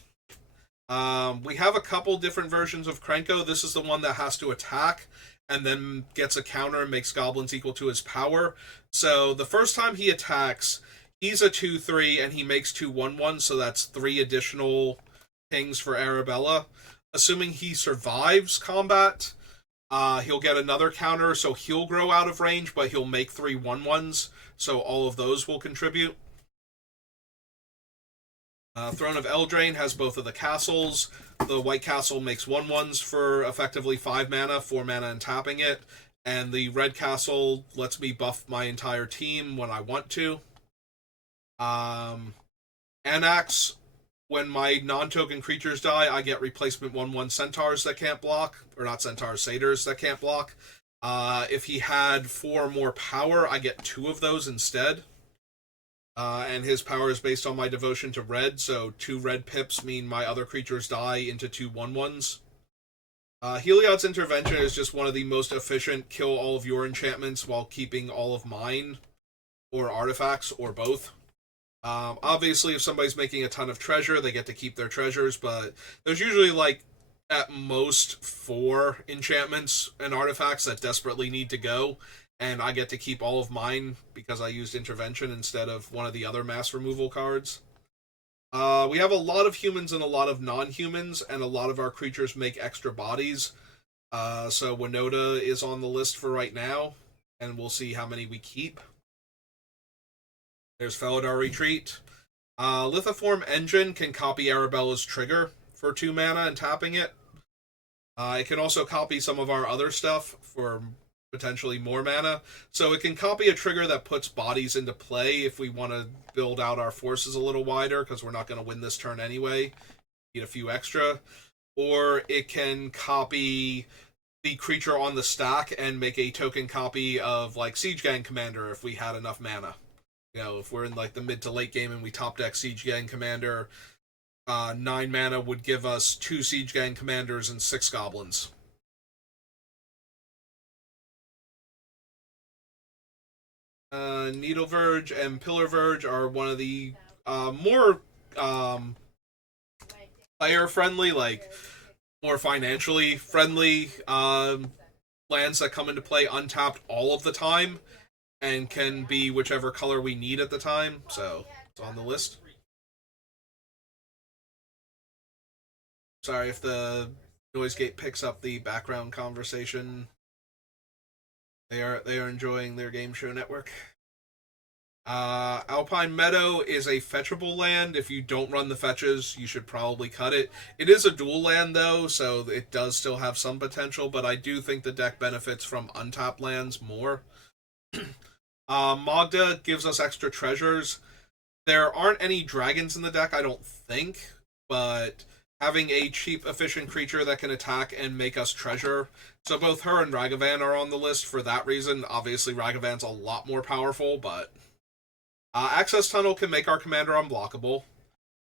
We have a couple different versions of Krenko. This is the one that has to attack and then gets a counter and makes goblins equal to his power. So the first time he attacks, he's a 2/3 and he makes 2/1/1, so that's 3 additional things for Arabella. Assuming he survives combat, he'll get another counter, so he'll grow out of range, but he'll make 3/1/1s, so all of those will contribute. Throne of Eldraine has both of the castles. The white castle makes 1/1s for effectively 5 mana, 4 mana and tapping it. And the red castle lets me buff my entire team when I want to. Anax, when my non-token creatures die, I get replacement 1/1 centaurs that can't block. Or not centaurs, satyrs that can't block. If he had 4 more power, I get 2 of those instead. And his power is based on my devotion to red, so 2 red pips mean my other creatures die into 2/1/1s. Heliod's Intervention is just one of the most efficient kill all of your enchantments while keeping all of mine, or artifacts, or both. Obviously, if somebody's making a ton of treasure, they get to keep their treasures, but there's usually, like, at most 4 enchantments and artifacts that desperately need to go, and I get to keep all of mine because I used Intervention instead of one of the other mass removal cards. We have a lot of humans and a lot of non-humans, and a lot of our creatures make extra bodies. So Winota is on the list for right now, and we'll see how many we keep. There's Felidar Retreat. Lithoform Engine can copy Arabella's trigger for 2 mana and tapping it. It can also copy some of our other stuff for potentially more mana. So it can copy a trigger that puts bodies into play if we want to build out our forces a little wider, because we're not going to win this turn anyway. Need a few extra. Or it can copy the creature on the stack and make a token copy of, like, Siege Gang Commander if we had enough mana. You know, if we're in, like, the mid to late game and we top deck Siege Gang Commander, 9 mana would give us 2 Siege Gang Commanders and 6 Goblins. Needle Verge and Pillar Verge are one of the more player friendly, like more financially friendly lands that come into play untapped all of the time and can be whichever color we need at the time. So it's on the list. Sorry if the noise gate picks up the background conversation. They are enjoying their game show network. Alpine Meadow is a fetchable land. If you don't run the fetches, you should probably cut it. It is a dual land, though, so it does still have some potential, but I do think the deck benefits from untapped lands more. Magda gives us extra treasures. There aren't any dragons in the deck, I don't think, but having a cheap, efficient creature that can attack and make us treasure. So both her and Ragavan are on the list for that reason. Obviously, Ragavan's a lot more powerful, but Access Tunnel can make our commander unblockable.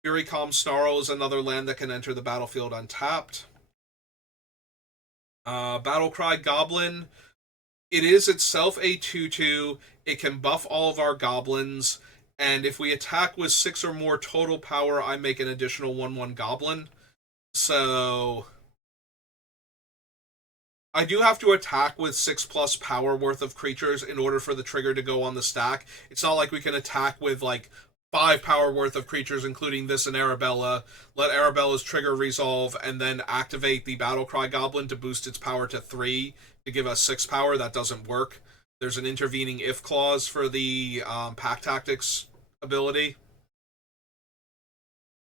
Fury Calm Snarl is another land that can enter the battlefield untapped. Battlecry Goblin. It is itself a 2/2. It can buff all of our goblins, and if we attack with 6 or more total power, I make an additional 1/1 goblin. So I do have to attack with 6+ power worth of creatures in order for the trigger to go on the stack. It's not like we can attack with, like, 5 power worth of creatures, including this and Arabella, let Arabella's trigger resolve, and then activate the Battlecry Goblin to boost its power to 3 to give us 6 power. That doesn't work. There's an intervening if clause for the Pack Tactics ability.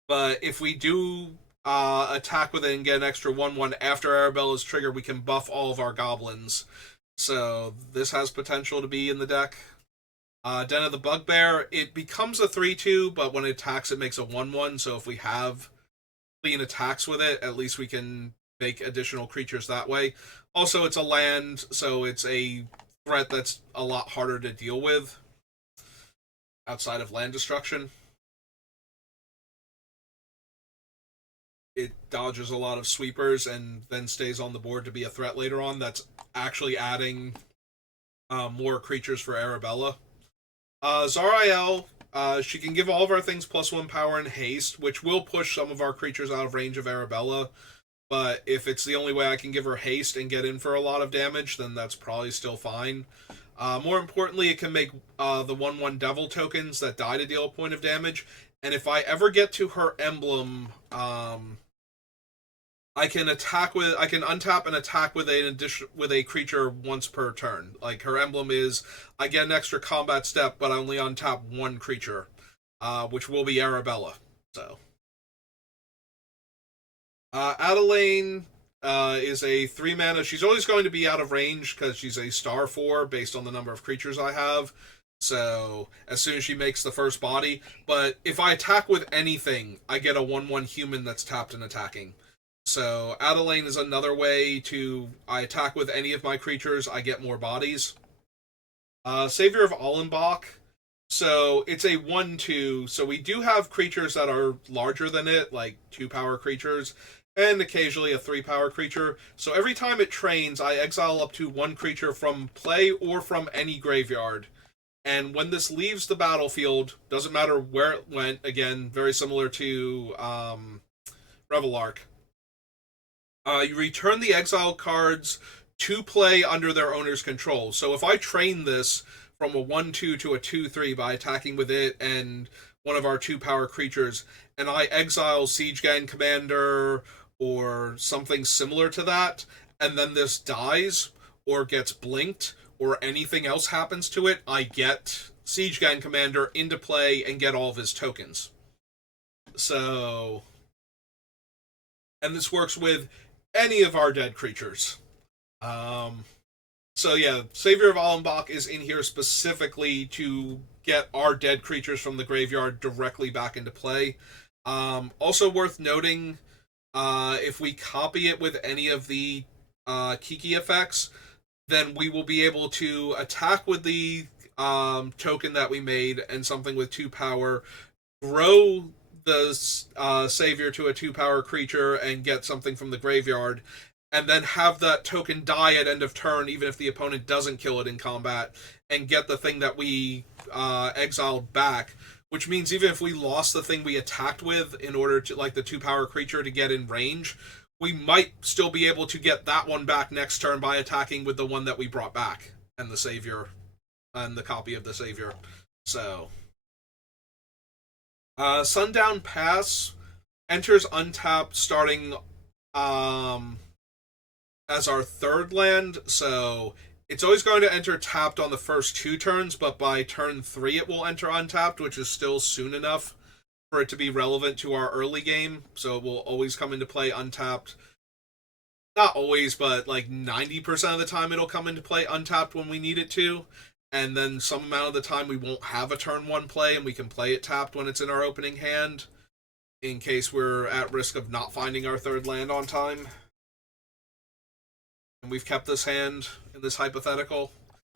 But if we do attack with it and get an extra 1/1 after Arabella's trigger, we can buff all of our goblins. So this has potential to be in the deck. Den of the Bugbear, it becomes a 3/2, but when it attacks, it makes a 1/1. So if we have clean attacks with it, at least we can make additional creatures that way. Also, it's a land, so it's a threat that's a lot harder to deal with outside of land destruction. it dodges a lot of sweepers and then stays on the board to be a threat later on. That's actually adding more creatures for Arabella. Zariel, she can give all of our things +1 power and haste, which will push some of our creatures out of range of Arabella. But if it's the only way I can give her haste and get in for a lot of damage, then that's probably still fine. More importantly, it can make the 1/1 Devil tokens that die to deal a point of damage. And if I ever get to her emblem, I can untap and attack with a creature once per turn. Like her emblem is I get an extra combat step, but I only untap one creature, which will be Arabella. So Adelaine is a 3 mana. She's always going to be out of range because she's a star 4 based on the number of creatures I have. So as soon as she makes the first body, but if I attack with anything, I get a 1/1 human that's tapped and attacking. So Adelaine is another way to I attack with any of my creatures, I get more bodies. Savior of Allenbach. So it's a 1/2. So we do have creatures that are larger than it, like 2 power creatures, and occasionally a 3 power creature. So every time it trains, I exile up to one creature from play or from any graveyard. And when this leaves the battlefield, doesn't matter where it went, again, very similar to Revelark, you return the exiled cards to play under their owner's control. So if I train this from a 1/2 to a 2/3 by attacking with it and one of our 2 power creatures, and I exile Siege Gang Commander or something similar to that, and then this dies or gets blinked or anything else happens to it, I get Siege Gang Commander into play and get all of his tokens. So, and this works with any of our dead creatures. Um, so yeah, Savior of Allenbach is in here specifically to get our dead creatures from the graveyard directly back into play. Also worth noting, if we copy it with any of the Kiki effects, then we will be able to attack with the token that we made and something with 2 power, grow the savior to a 2 power creature and get something from the graveyard, and then have that token die at end of turn, even if the opponent doesn't kill it in combat, and get the thing that we exiled back. Which means even if we lost the thing we attacked with in order to, like the 2 power creature, to get in range, we might still be able to get that one back next turn by attacking with the one that we brought back and the savior and the copy of the savior. So, Sundown Pass enters untapped starting as our third land. So it's always going to enter tapped on the first 2 turns, but by turn 3 it will enter untapped, which is still soon enough for it to be relevant to our early game. So it will always come into play untapped. Not always, but like 90% of the time it'll come into play untapped when we need it to. And then some amount of the time we won't have a turn 1 play and we can play it tapped when it's in our opening hand, in case we're at risk of not finding our third land on time. And we've kept this hand in this hypothetical,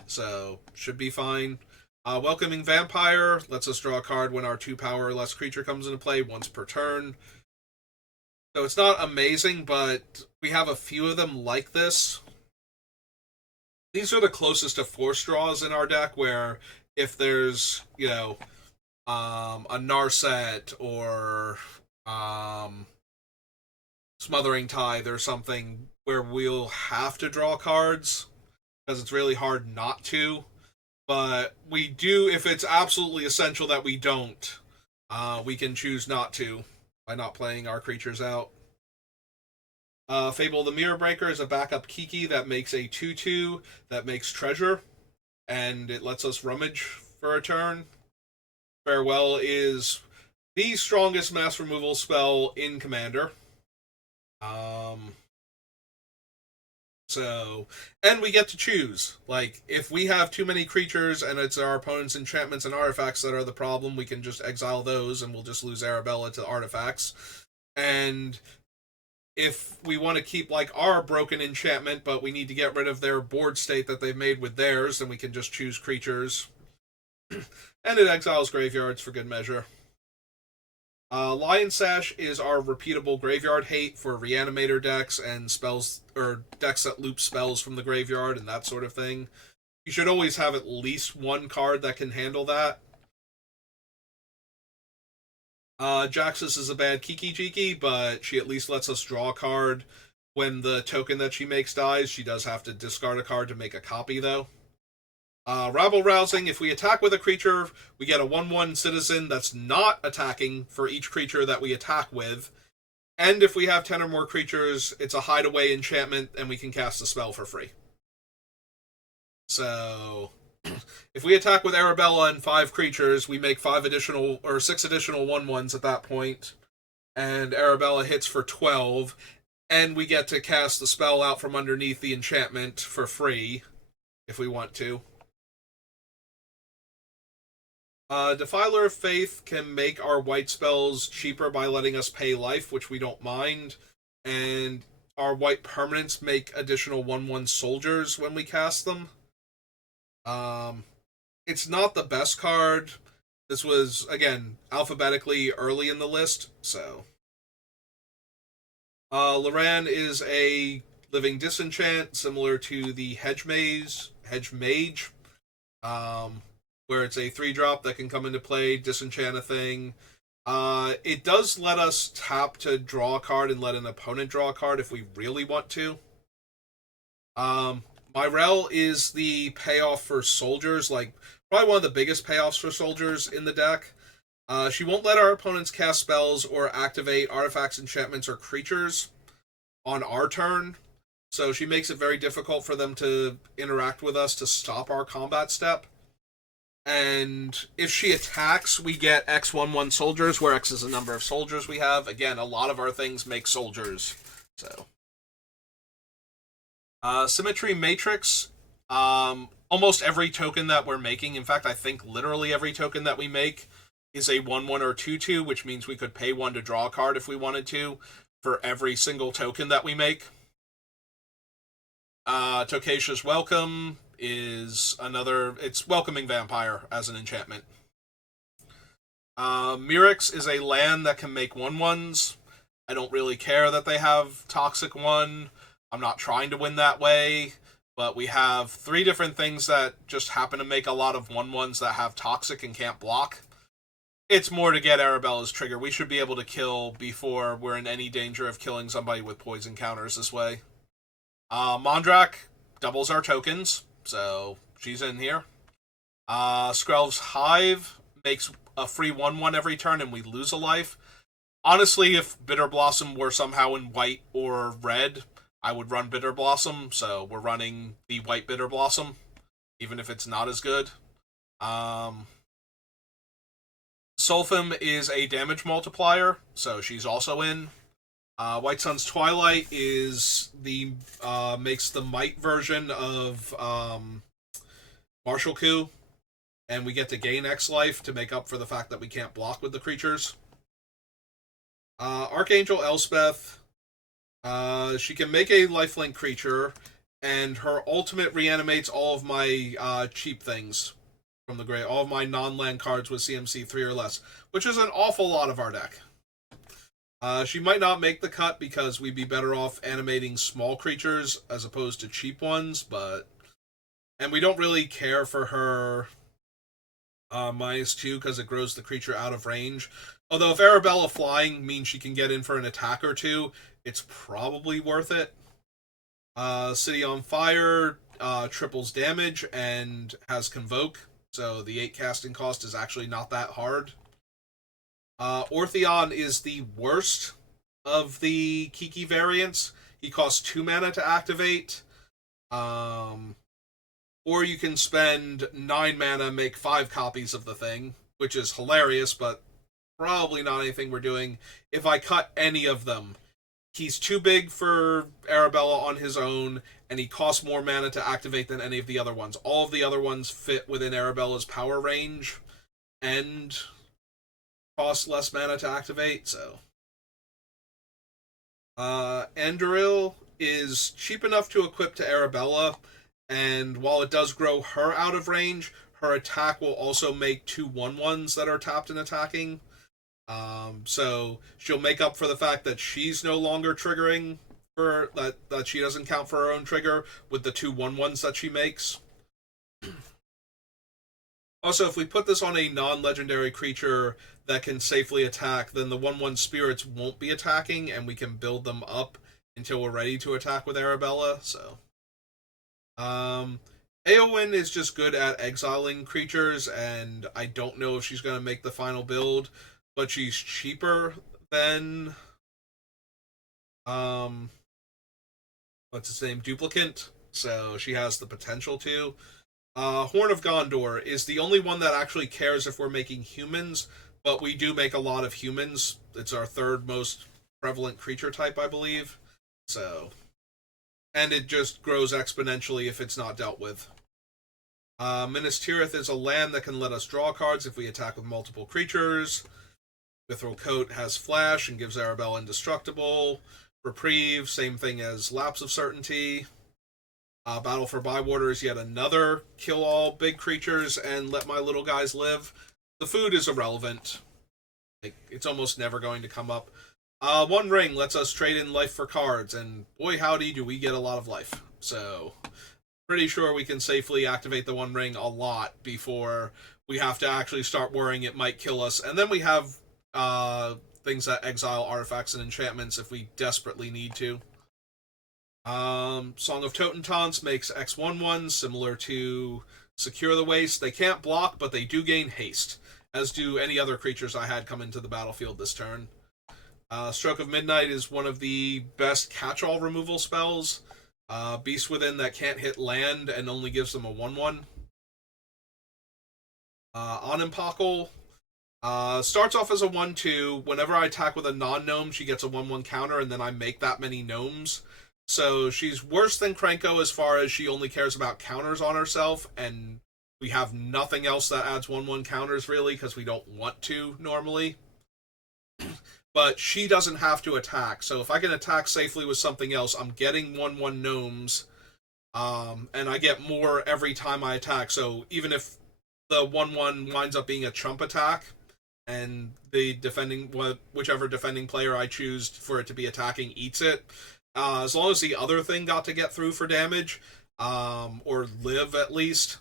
so should be fine. Welcoming Vampire lets us draw a card when our 2 power or less creature comes into play once per turn. So it's not amazing, but we have a few of them like this. These are the closest to force draws in our deck, where if there's, a Narset or Smothering Tithe or something where we'll have to draw cards because it's really hard not to. But we do, if it's absolutely essential that we don't, we can choose not to by not playing our creatures out. Fable the Mirror Breaker is a backup Kiki that makes a 2/2 that makes treasure, and it lets us rummage for a turn. Farewell is the strongest mass removal spell in Commander. So, and we get to choose. Like, if we have too many creatures and it's our opponent's enchantments and artifacts that are the problem, we can just exile those and we'll just lose Arabella to artifacts. And if we want to keep, like, our broken enchantment, but we need to get rid of their board state that they've made with theirs, then we can just choose creatures. And it exiles graveyards for good measure. Lion Sash is our repeatable graveyard hate for reanimator decks and spells, or decks that loop spells from the graveyard and that sort of thing. You should always have at least one card that can handle that. Jaxus is a bad Kiki Jiki, but she at least lets us draw a card. When the token that she makes dies, she does have to discard a card to make a copy, though. Rabble Rousing, if we attack with a creature, we get a 1/1 citizen that's not attacking for each creature that we attack with. And if we have 10 or more creatures, it's a hideaway enchantment, and we can cast a spell for free. So, if we attack with Arabella and 5 creatures, we make 5 additional, or 6 additional 1/1s at that point, and Arabella hits for 12, and we get to cast the spell out from underneath the enchantment for free, if we want to. Defiler of Faith can make our white spells cheaper by letting us pay life, which we don't mind. And our white permanents make additional 1/1 soldiers when we cast them. It's not the best card. This was, again, alphabetically early in the list, so. Loran is a living disenchant, similar to the Hedge Mage. Where it's a 3-drop that can come into play, disenchant a thing. It does let us tap to draw a card and let an opponent draw a card if we really want to. Myrel is the payoff for soldiers, like probably one of the biggest payoffs for soldiers in the deck. She won't let our opponents cast spells or activate artifacts, enchantments, or creatures on our turn. So she makes it very difficult for them to interact with us to stop our combat step. And if she attacks, we get X11 soldiers, where X is the number of soldiers we have. Again, a lot of our things make soldiers. So, Symmetry Matrix. Almost every token that we're making, in fact, I think literally every token that we make, is a 1/1 or 2/2, which means we could pay 1 to draw a card if we wanted to, for every single token that we make. Tokasha's Welcome is another, it's Welcoming Vampire as an enchantment. Mirix is a land that can make 1/1s. I don't really care that they have Toxic 1. I'm not trying to win that way, but we have 3 different things that just happen to make a lot of 1/1s that have Toxic and can't block. It's more to get Arabella's trigger. We should be able to kill before we're in any danger of killing somebody with poison counters this way. Mondrak doubles our tokens, so she's in here. Skrelv's Hive makes a free 1/1 every turn and we lose a life. Honestly, if Bitter Blossom were somehow in white or red, I would run Bitter Blossom, so we're running the white Bitter Blossom, even if it's not as good. Solfim is a damage multiplier, so she's also in. White Sun's Twilight is the makes the might version of Martial Coup, and we get to gain X life to make up for the fact that we can't block with the creatures. Archangel Elspeth, she can make a lifelink creature, and her ultimate reanimates all of my cheap things from the grave, all of my non-land cards with CMC 3 or less, which is an awful lot of our deck. She might not make the cut because we'd be better off animating small creatures as opposed to cheap ones, but... And we don't really care for her -2 because it grows the creature out of range. Although if Arabella flying means she can get in for an attack or 2, it's probably worth it. City on Fire triples damage and has Convoke, so the 8 casting cost is actually not that hard. Ortheon is the worst of the Kiki variants. He costs 2 mana to activate. Or you can spend 9 mana, make 5 copies of the thing, which is hilarious, but probably not anything we're doing. If I cut any of them, he's too big for Arabella on his own, and he costs more mana to activate than any of the other ones. All of the other ones fit within Arabella's power range, and cost less mana to activate, so. Anduril is cheap enough to equip to Arabella, and while it does grow her out of range, her attack will also make 2 1/1s that are tapped and attacking. So she'll make up for the fact that she's no longer triggering for that she doesn't count for her own trigger with the two 1/1s that she makes. Also, if we put this on a non-legendary creature that can safely attack, then the 1/1 spirits won't be attacking, and we can build them up until we're ready to attack with Arabella. So, um, Eowyn is just good at exiling creatures, and I don't know if she's going to make the final build, but she's cheaper than um, what's his name, Duplicant. So she has the potential to. Horn of Gondor is the only one that actually cares if we're making humans, but we do make a lot of humans. It's our third most prevalent creature type, I believe. So, and it just grows exponentially if it's not dealt with. Minas Tirith is a land that can let us draw cards if we attack with multiple creatures. Mithril Coat has Flash and gives Arabella Indestructible. Reprieve, same thing as Lapse of Certainty. Battle for Bywater is yet another kill all big creatures and let my little guys live. The food is irrelevant. It's almost never going to come up. One Ring lets us trade in life for cards, and boy howdy do we get a lot of life. So, pretty sure we can safely activate the One Ring a lot before we have to actually start worrying it might kill us. And then we have things that exile artifacts and enchantments if we desperately need to. Song of Totentanz makes X1/1 similar to Secure the Waste. They can't block, but they do gain haste, as do any other creatures I had come into the battlefield this turn. Stroke of Midnight is one of the best catch-all removal spells. Beast Within that can't hit land and only gives them a 1/1. Onimpakal starts off as a 1/2. Whenever I attack with a non-gnome, she gets a 1/1 counter, and then I make that many gnomes. So she's worse than Krenko as far as she only cares about counters on herself, and we have nothing else that adds 1/1 counters, really, because we don't want to normally. But she doesn't have to attack, so if I can attack safely with something else, I'm getting 1/1 gnomes, and I get more every time I attack. So even if the 1/1 winds up being a chump attack, and the whichever defending player I choose for it to be attacking eats it, as long as the other thing got to get through for damage, or live at least,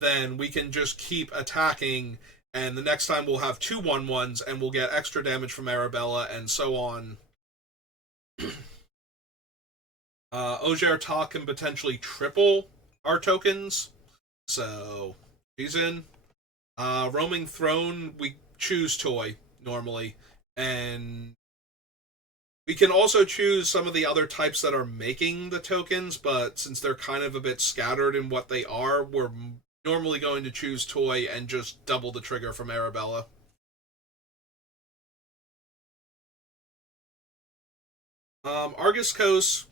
then we can just keep attacking, and the next time we'll have two 1/1s, and we'll get extra damage from Arabella, and so on. Ogier Ta can potentially triple our tokens, so she's in. Roaming Throne, we choose Toy, normally, and we can also choose some of the other types that are making the tokens, but since they're kind of a bit scattered in what they are, we're normally going to choose Toy and just double the trigger from Arabella. Argus Coast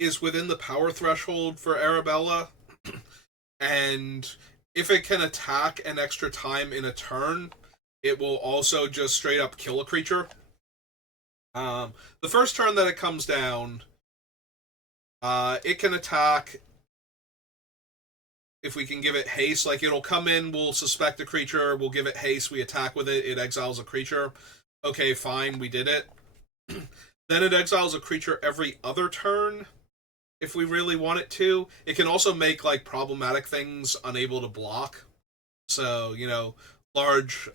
is within the power threshold for Arabella, and if it can attack an extra time in a turn, it will also just straight up kill a creature. The first turn that it comes down, it can attack if we can give it haste. Like, it'll come in, we'll suspect a creature, we'll give it haste, we attack with it, it exiles a creature. Okay, fine, we did it. Then it exiles a creature every other turn, if we really want it to. It can also make, like, problematic things unable to block. So, large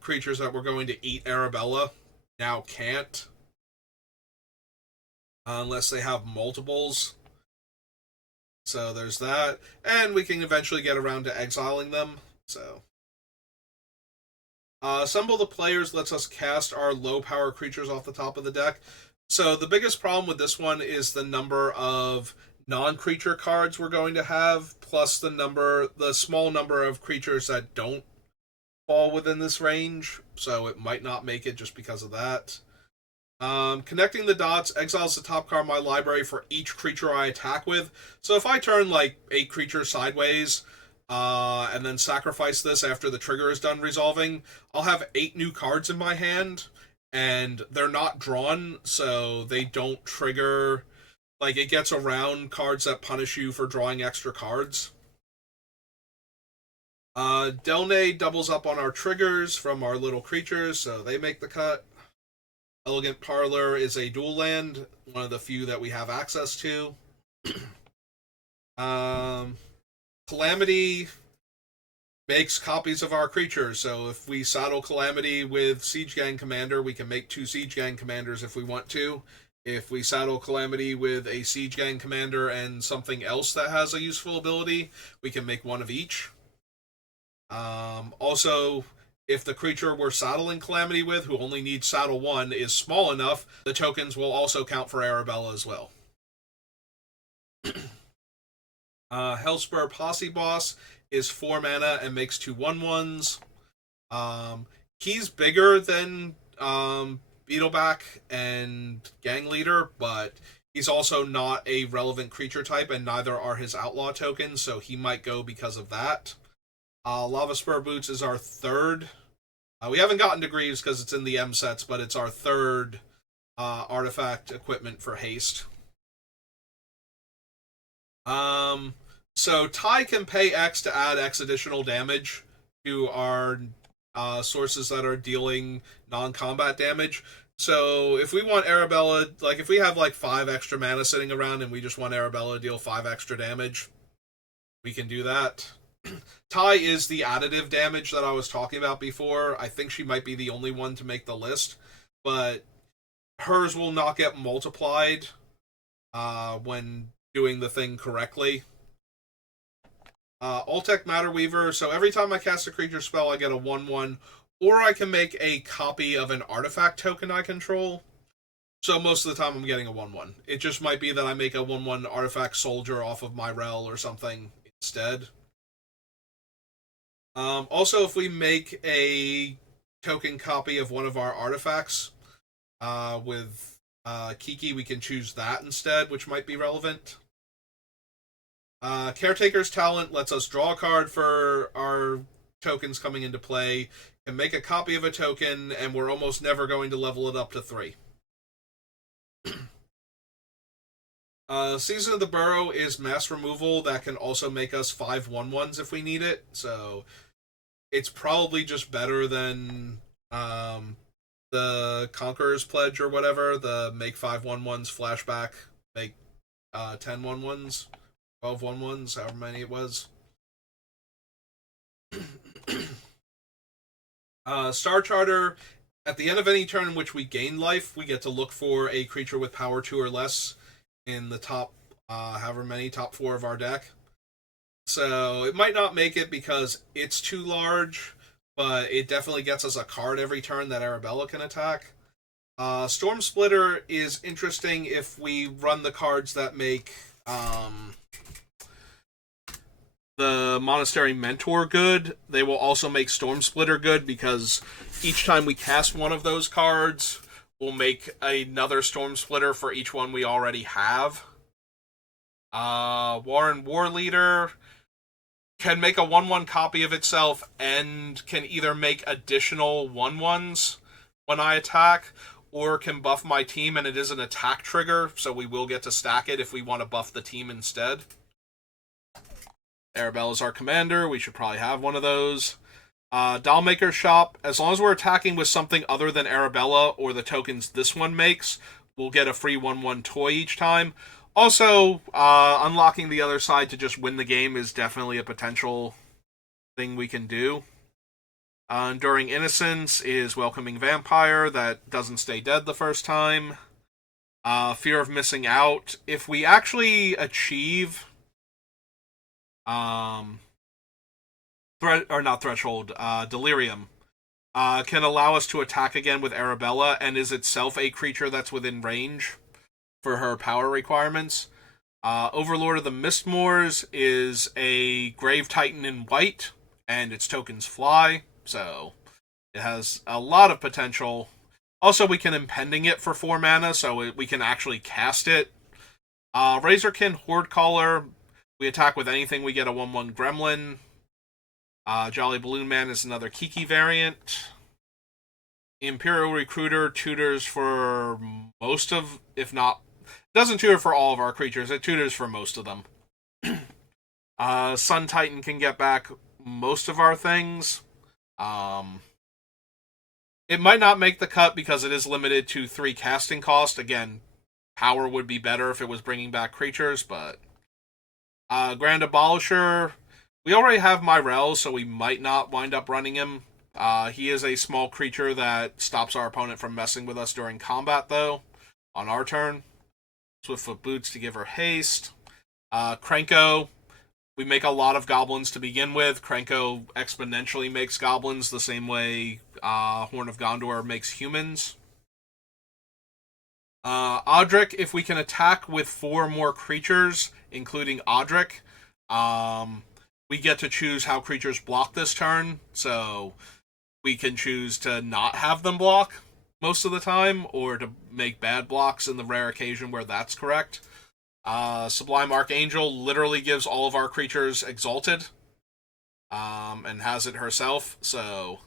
creatures that were going to eat Arabella now can't. Unless they have multiples. So there's that. And we can eventually get around to exiling them. So. Assemble the Players lets us cast our low power creatures off the top of the deck. So the biggest problem with this one is the number of non-creature cards we're going to have, plus the small number of creatures that don't fall within this range. So it might not make it just because of that. Connecting the Dots exiles the top card of my library for each creature I attack with. So if I turn like 8 creatures sideways, and then sacrifice this after the trigger is done resolving, I'll have 8 new cards in my hand, and they're not drawn, so they don't trigger. Like, it gets around cards that punish you for drawing extra cards. Delne doubles up on our triggers from our little creatures, so they make the cut. Elegant Parlor is a dual land, one of the few that we have access to. Um, Calamity makes copies of our creatures, so if we saddle Calamity with Siege Gang Commander, we can make 2 Siege Gang Commanders if we want to. If we saddle Calamity with a Siege Gang Commander and something else that has a useful ability, we can make 1 of each. Also, if the creature we're saddling Calamity with, who only needs saddle 1, is small enough, the tokens will also count for Arabella as well. Hellspur Posse Boss is 4 mana and makes 2 1/1s. He's bigger than Beetleback and Gang Leader, but he's also not a relevant creature type, and neither are his outlaw tokens, so he might go because of that. Lava Spur Boots is our 3rd. We haven't gotten to Greaves because it's in the M sets, but it's our 3rd artifact equipment for haste. So Ty can pay X to add X additional damage to our sources that are dealing non-combat damage. So if we want Arabella, like if we have like 5 extra mana sitting around and we just want Arabella to deal 5 extra damage, we can do that. Ty is the additive damage that I was talking about before. I think she might be the only one to make the list, but hers will not get multiplied when doing the thing correctly. Ultec Matterweaver, so every time I cast a creature spell, I get a 1/1, or I can make a copy of an artifact token I control. So most of the time I'm getting a 1/1. It just might be that I make a 1/1 artifact soldier off of my rel or something instead. Also, if we make a token copy of one of our artifacts with Kiki, we can choose that instead, which might be relevant. Caretaker's Talent lets us draw a card for our tokens coming into play, can make a copy of a token, and we're almost never going to level it up to 3. Season of the Burrow is mass removal that can also make us 5 1/1s if we need it, so it's probably just better than the Conqueror's Pledge or whatever, the make 5 1/1s flashback, make 10 1/1s, 12 1/1s, however many it was. Star Charter, at the end of any turn in which we gain life, we get to look for a creature with power 2 or less in the top, however many, top 4 of our deck. So it might not make it because it's too large, but it definitely gets us a card every turn that Arabella can attack. Storm Splitter is interesting if we run the cards that make the Monastery Mentor good. They will also make Storm Splitter good because each time we cast one of those cards, we'll make another Storm Splitter for each one we already have. Warren War Leader can make a 1/1 copy of itself and can either make additional 1/1s when I attack, or can buff my team, and it is an attack trigger, so we will get to stack it if we want to buff the team instead. Arabella's our commander. We should probably have one of those. Dollmaker's Shop. As long as we're attacking with something other than Arabella or the tokens this one makes, we'll get a free 1/1 toy each time. Also, unlocking the other side to just win the game is definitely a potential thing we can do. Enduring Innocence is Welcoming Vampire that doesn't stay dead the first time. Fear of Missing Out. If we actually achieve Delirium can allow us to attack again with Arabella, and is itself a creature that's within range for her power requirements. Overlord of the Mistmoors is a Grave Titan in white, and its tokens fly, so it has a lot of potential. Also, we can Impending it for 4 mana, so we can actually cast it. Razorkin Horde Caller. We attack with anything, we get a 1/1 Gremlin. Jolly Balloon Man is another Kiki variant. Imperial Recruiter tutors for most of, if not, doesn't tutor for all of our creatures, it tutors for most of them. Sun Titan can get back most of our things. Um, it might not make the cut because it is limited to 3 casting cost. Again, power would be better if it was bringing back creatures, but Grand Abolisher, we already have Myrel, so we might not wind up running him. He is a small creature that stops our opponent from messing with us during combat, though, on our turn. Swiftfoot Boots to give her haste. Krenko, we make a lot of goblins to begin with. Krenko exponentially makes goblins the same way Horn of Gondor makes humans. Odric, if we can attack with 4 more creatures, including Odric, we get to choose how creatures block this turn. So we can choose to not have them block most of the time, or to make bad blocks in the rare occasion where that's correct. Sublime Archangel literally gives all of our creatures Exalted, and has it herself, so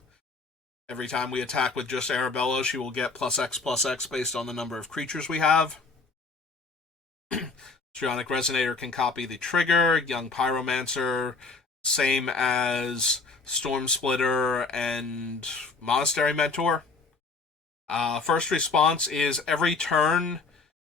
every time we attack with just Arabella, she will get +X based on the number of creatures we have. Psionic Resonator can copy the trigger. Young Pyromancer, same as Storm Splitter and Monastery Mentor. First response is every turn,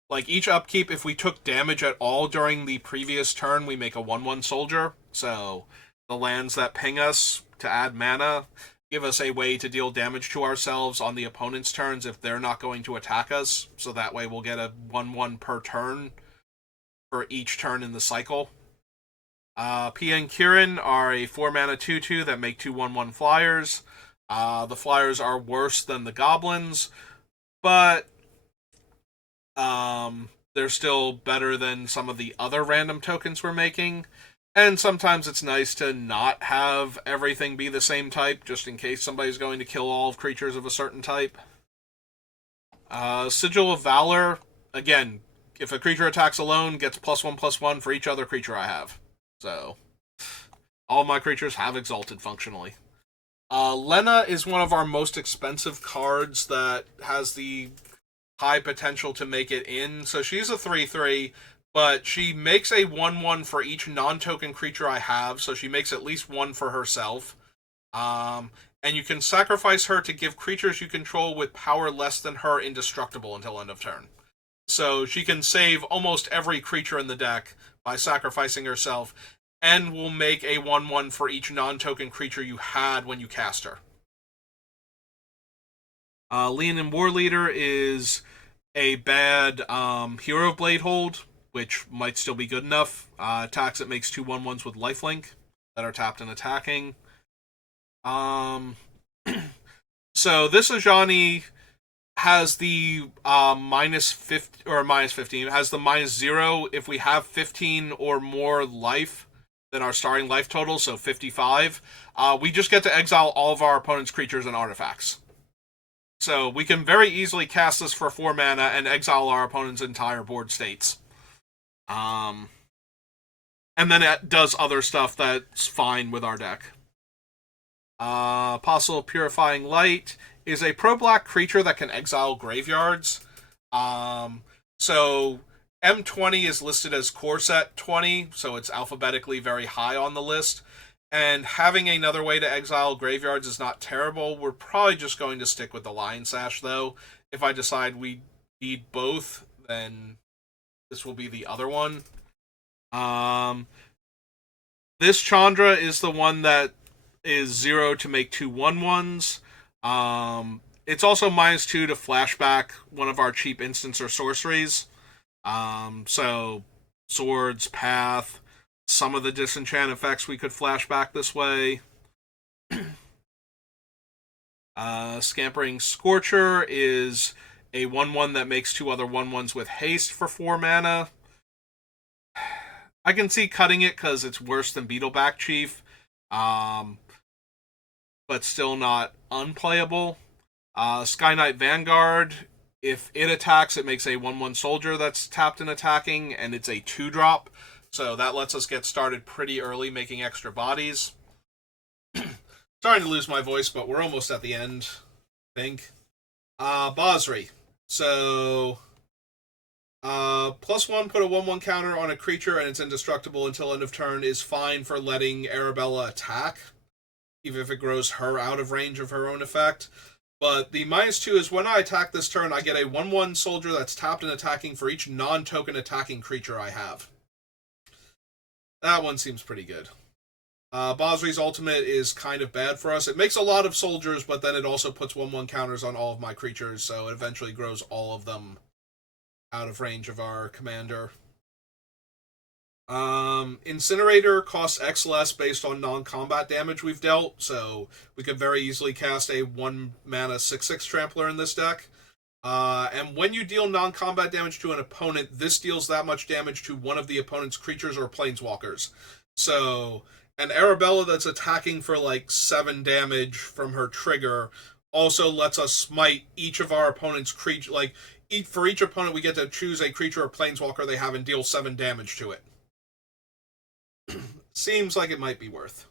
like each upkeep, if we took damage at all during the previous turn, we make a 1/1 soldier. So the lands that ping us to add mana give us a way to deal damage to ourselves on the opponent's turns if they're not going to attack us. So that way we'll get a 1/1 per turn for each turn in the cycle. Pia and Kirin are a 4-mana 2/2 that make 2 1/1 flyers. The flyers are worse than the goblins, but they're still better than some of the other random tokens we're making. And sometimes it's nice to not have everything be the same type, just in case somebody's going to kill all of creatures of a certain type. Sigil of Valor, again, if a creature attacks alone, gets +1/+1 for each other creature I have. So, all my creatures have Exalted functionally. Lena is one of our most expensive cards that has the high potential to make it in. So she's a 3/3, but she makes a 1/1 for each non-token creature I have, so she makes at least 1 for herself. And you can sacrifice her to give creatures you control with power less than her indestructible until end of turn. So she can save almost every creature in the deck by sacrificing herself, and will make a 1/1 for each non-token creature you had when you cast her. Leonin Warleader is a bad Hero Blade Hold, which might still be good enough. Attacks, it makes 2 1/1s with lifelink that are tapped and attacking. So this Ajani has the -50 or -15, has the -0 if we have 15 or more life than our starting life total, so 55. We just get to exile all of our opponent's creatures and artifacts. So we can very easily cast this for 4 mana and exile our opponent's entire board states. And then it does other stuff that's fine with our deck. Apostle Purifying Light is a pro-black creature that can exile graveyards. So M20 is listed as core set 20, so it's alphabetically very high on the list. And having another way to exile graveyards is not terrible. We're probably just going to stick with the Lion Sash, though. If I decide we need both, then this will be the other one. This Chandra is the one that is 0 to make 2 1/1s. It's also -2 to flashback one of our cheap instants or sorceries. So Swords, Path, some of the disenchant effects we could flash back this way. Scampering Scorcher is a 1/1 that makes 2 other 1/1s with haste for 4 mana. I can see cutting it because it's worse than Beetleback Chief, but still not unplayable. Sky Knight Vanguard, if it attacks, it makes a 1/1 soldier that's tapped and attacking, and it's a 2-drop. So that lets us get started pretty early making extra bodies. Starting to lose my voice, but we're almost at the end, I think. Basri. So, +1, put a 1/1 counter on a creature and it's indestructible until end of turn is fine for letting Arabella attack. even if it grows her out of range of her own effect. But the -2 is when I attack this turn, I get a 1/1 soldier that's tapped and attacking for each non-token attacking creature I have. That one seems pretty good. Basri's ultimate is kind of bad for us. It makes a lot of soldiers, but then it also puts 1/1 counters on all of my creatures, so it eventually grows all of them out of range of our commander. Incinerator costs X less based on non-combat damage we've dealt, so we could very easily cast a 1 mana 6/6 Trampler in this deck. And when you deal non-combat damage to an opponent, this deals that much damage to one of the opponent's creatures or planeswalkers. So, an Arabella that's attacking for like 7 damage from her trigger also lets us smite each of our opponent's creature. Like, for each opponent, we get to choose a creature or planeswalker they have and deal 7 damage to it. Seems like it might be worth.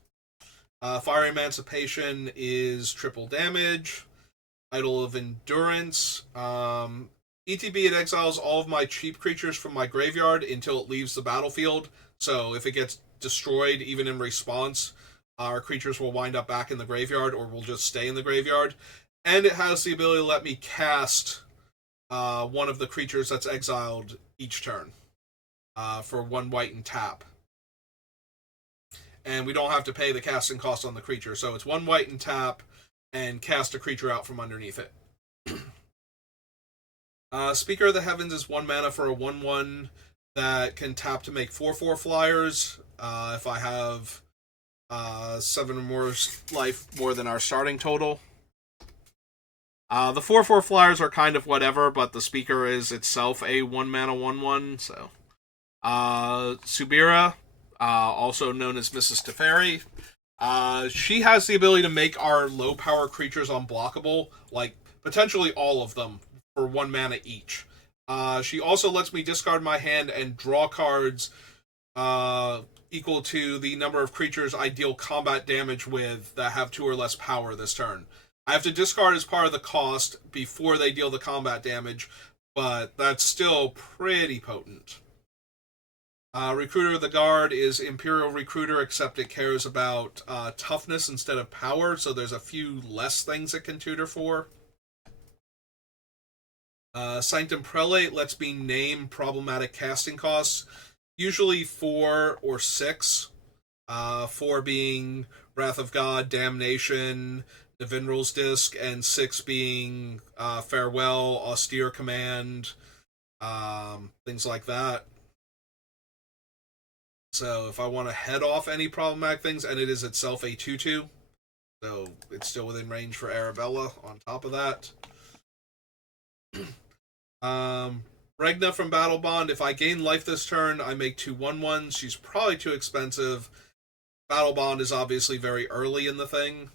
Fire Emancipation is triple damage. Idol of Endurance. ETB, it exiles all of my cheap creatures from my graveyard until it leaves the battlefield. So if it gets destroyed, even in response, our creatures will wind up back in the graveyard or will just stay in the graveyard. And it has the ability to let me cast one of the creatures that's exiled each turn for 1 white and tap. And we don't have to pay the casting cost on the creature. So it's 1 white and tap and cast a creature out from underneath it. Speaker of the Heavens is 1 mana for a 1/1 that can tap to make 4/4 flyers. If I have 7 or more life more than our starting total. The 4/4 flyers are kind of whatever, but the Speaker is itself a 1 mana 1/1. So, Subira, also known as Mrs. Teferi. She has the ability to make our low power creatures unblockable, like potentially all of them for 1 mana each. She also lets me discard my hand and draw cards equal to the number of creatures I deal combat damage with that have 2 or less power this turn. I have to discard as part of the cost before they deal the combat damage, but that's still pretty potent. Recruiter of the Guard is Imperial Recruiter, except it cares about toughness instead of power, so there's a few less things it can tutor for. Sanctum Prelate lets me name problematic casting costs, usually 4 or 6. 4 being Wrath of God, Damnation, Nevinral's Disc, and 6 being Farewell, Austere Command, things like that. So if I want to head off any problematic things, and it is itself a 2/2, so it's still within range for Arabella on top of that. Regna from Battle Bond, if I gain life this turn, I make 2 1/1s. She's probably too expensive. Battle Bond is obviously very early in the thing,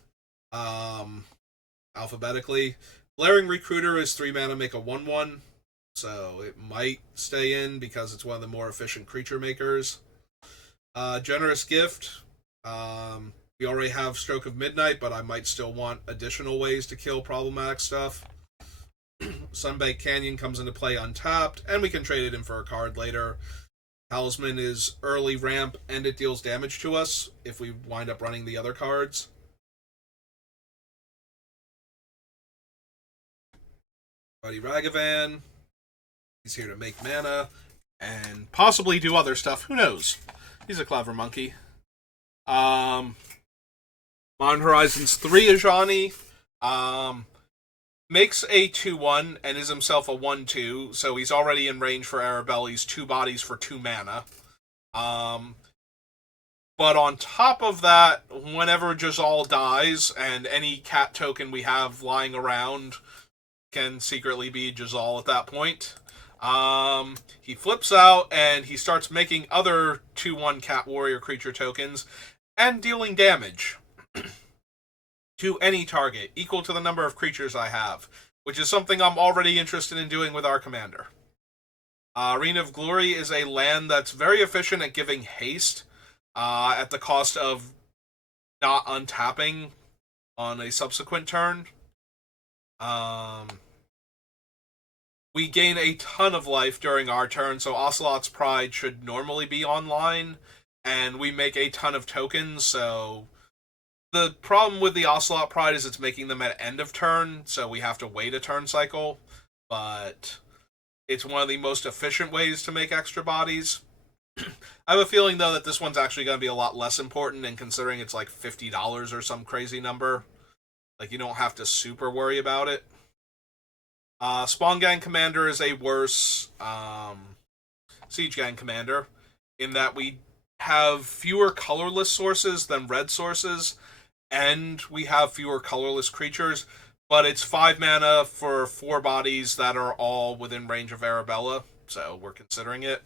alphabetically. Blaring Recruiter is 3 mana, make a 1/1, so it might stay in because it's one of the more efficient creature makers. Generous Gift. We already have Stroke of Midnight, but I might still want additional ways to kill problematic stuff. Sunbank Canyon comes into play untapped, and we can trade it in for a card later. Talisman is early ramp, and it deals damage to us if we wind up running the other cards. Buddy Ragavan. He's here to make mana and possibly do other stuff. Who knows? He's a clever monkey. Modern Horizons 3 Ajani. Makes a 2/1 and is himself a 1/2, so he's already in range for Arabella's 2 bodies for 2 mana. But on top of that, whenever Jazal dies, and any cat token we have lying around can secretly be Jazal at that point, he flips out and he starts making other 2/1 cat warrior creature tokens and dealing damage to any target equal to the number of creatures I have, which is something I'm already interested in doing with our commander. Arena of Glory is a land that's very efficient at giving haste at the cost of not untapping on a subsequent turn. We gain a ton of life during our turn, so Ocelot's Pride should normally be online, and we make a ton of tokens, so The problem with the Ocelot Pride is it's making them at end of turn, so we have to wait a turn cycle. But it's one of the most efficient ways to make extra bodies. I have a feeling though that this one's actually going to be a lot less important, and considering it's like $50 or some crazy number, like you don't have to super worry about it. Spawn Gang Commander is a worse Siege Gang Commander in that we have fewer colorless sources than red sources, and we have fewer colorless creatures, but it's 5 mana for 4 bodies that are all within range of Arabella, so we're considering it.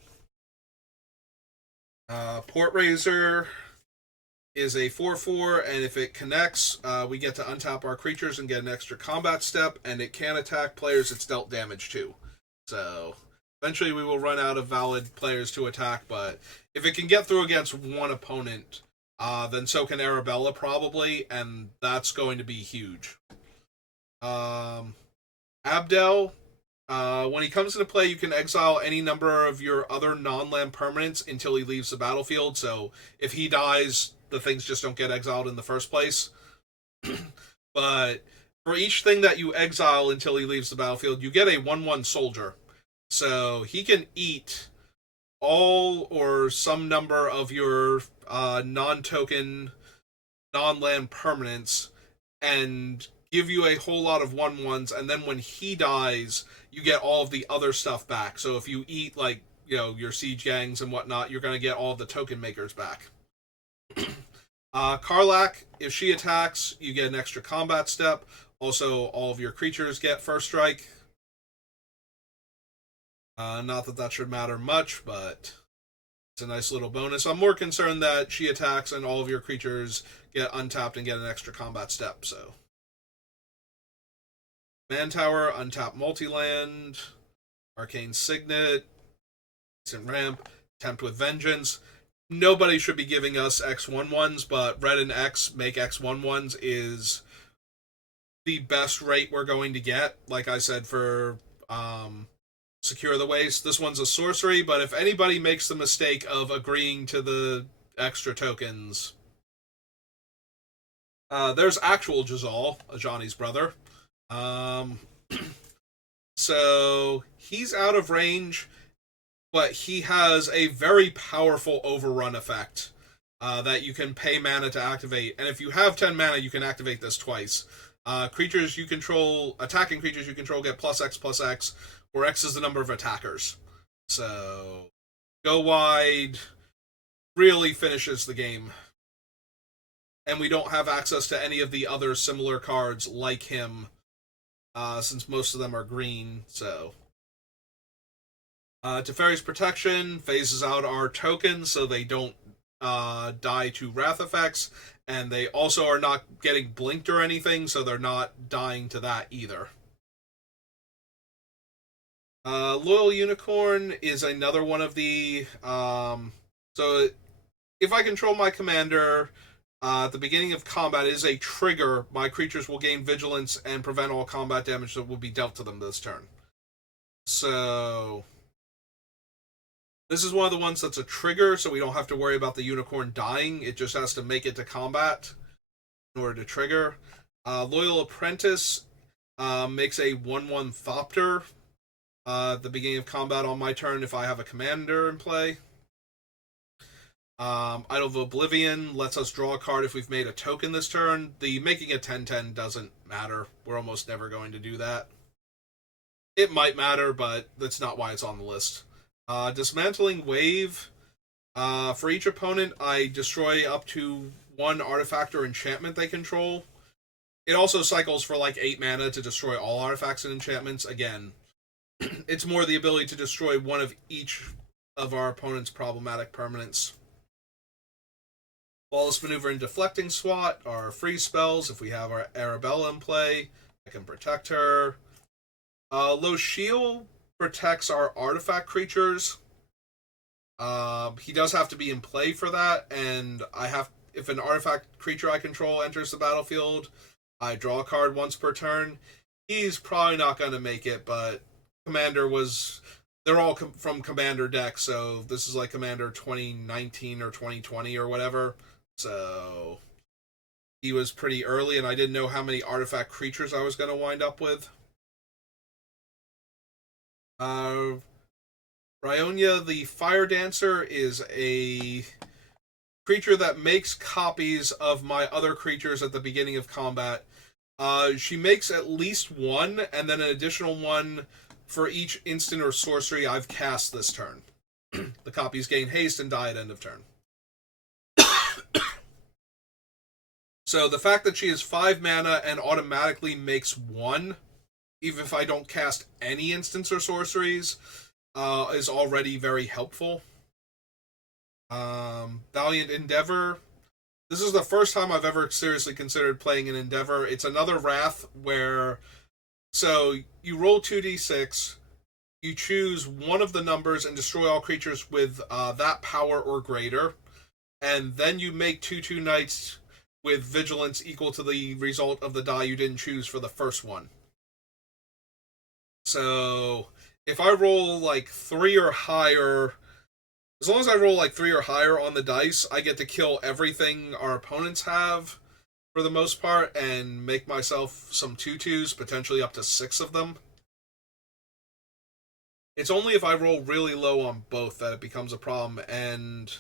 Port Razor is a 4/4, and if it connects, we get to untap our creatures and get an extra combat step, and it can attack players it's dealt damage to. So, eventually we will run out of valid players to attack, but if it can get through against one opponent, then so can Arabella probably, and that's going to be huge. Abdel, when he comes into play, you can exile any number of your other non-land permanents until he leaves the battlefield. So if he dies, the things just don't get exiled in the first place. But for each thing that you exile until he leaves the battlefield, you get a 1/1 soldier. So he can eat all or some number of your non-token, non-land permanents and give you a whole lot of 1/1s, and then when he dies, you get all of the other stuff back. So if you eat, like, your siege gangs and whatnot, you're going to get all of the token makers back. Karlak, if she attacks, you get an extra combat step. Also, all of your creatures get first strike. Not that should matter much, but it's a nice little bonus. I'm more concerned that she attacks and all of your creatures get untapped and get an extra combat step, so. Mantower, untap multi-land, Arcane Signet, Decent Ramp, Tempt with Vengeance. Nobody should be giving us X11s, but Red and X make X11s is the best rate we're going to get. Like I said, for Secure the Waste. This one's a sorcery, but if anybody makes the mistake of agreeing to the extra tokens, there's actual Jazal, Ajani's brother. So he's out of range, but he has a very powerful overrun effect that you can pay mana to activate. And if you have 10 mana, you can activate this twice. Creatures you control, attacking creatures you control get +X/+X, where X is the number of attackers. So go wide really finishes the game. And we don't have access to any of the other similar cards like him, since most of them are green, so. Teferi's Protection phases out our tokens so they don't die to wrath effects, and they also are not getting blinked or anything, so they're not dying to that either. Loyal Unicorn is another one of the... so if I control my commander, at the beginning of combat is a trigger. My creatures will gain vigilance and prevent all combat damage that will be dealt to them this turn. So this is one of the ones that's a trigger, so we don't have to worry about the unicorn dying. It just has to make it to combat in order to trigger. Loyal Apprentice makes a 1/1 Thopter at the beginning of combat on my turn if I have a commander in play. Idol of Oblivion lets us draw a card if we've made a token this turn. The making a 10/10 doesn't matter. We're almost never going to do that. It might matter, but that's not why it's on the list. Dismantling Wave. For each opponent, I destroy up to 1 artifact or enchantment they control. It also cycles for like 8 mana to destroy all artifacts and enchantments. Again, it's more the ability to destroy one of each of our opponent's problematic permanents. Flawless Maneuver and Deflecting Swat are free spells. If we have our Arabella in play, I can protect her. Low Shield protects our artifact creatures. He does have to be in play for that, and if an artifact creature I control enters the battlefield, I draw a card once per turn. He's probably not going to make it, but they're all from Commander decks, so this is like Commander 2019 or 2020 or whatever. So he was pretty early, and I didn't know how many artifact creatures I was going to wind up with. Uh, Ryonia, the Fire Dancer, is a creature that makes copies of my other creatures at the beginning of combat. She makes at least one, and then an additional one for each instant or sorcery I've cast this turn. The copies gain haste and die at end of turn. So the fact that she is 5 mana and automatically makes one, even if I don't cast any instants or sorceries, is already very helpful. Valiant Endeavor. This is the first time I've ever seriously considered playing an Endeavor. It's another Wrath where, so you roll 2d6, you choose one of the numbers and destroy all creatures with that power or greater, and then you make 2/2 knights with vigilance equal to the result of the die you didn't choose for the first one. So if I roll like 3 or higher, as long as I roll like 3 or higher on the dice, I get to kill everything our opponents have for the most part and make myself some 2/2s, potentially up to 6 of them. It's only if I roll really low on both that it becomes a problem, and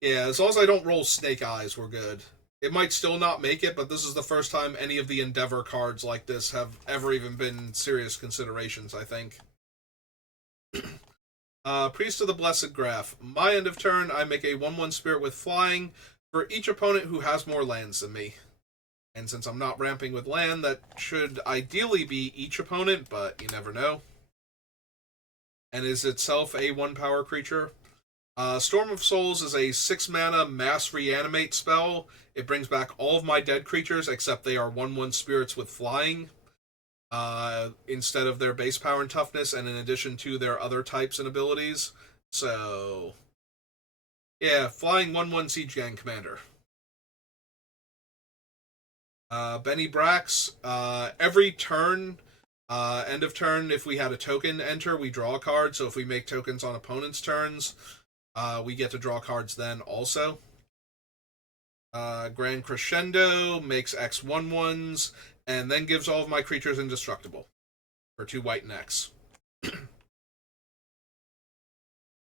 yeah, as long as I don't roll Snake Eyes, we're good. It might still not make it, but this is the first time any of the Endeavor cards like this have ever even been serious considerations, I think. Priest of the Blessed Graph. My end of turn, I make a 1/1 spirit with flying for each opponent who has more lands than me. And since I'm not ramping with land, that should ideally be each opponent, but you never know. And is itself a 1-power creature. Storm of Souls is a 6 mana mass reanimate spell. It brings back all of my dead creatures, except they are 1/1 spirits with flying, instead of their base power and toughness, and in addition to their other types and abilities. So, yeah, flying 1/1 Siege Gang Commander. Benny Brax, every turn, end of turn, if we had a token enter, we draw a card. So if we make tokens on opponents' turns, we get to draw cards then also. Grand Crescendo makes X 1/1s, and then gives all of my creatures indestructible for 2 white and X.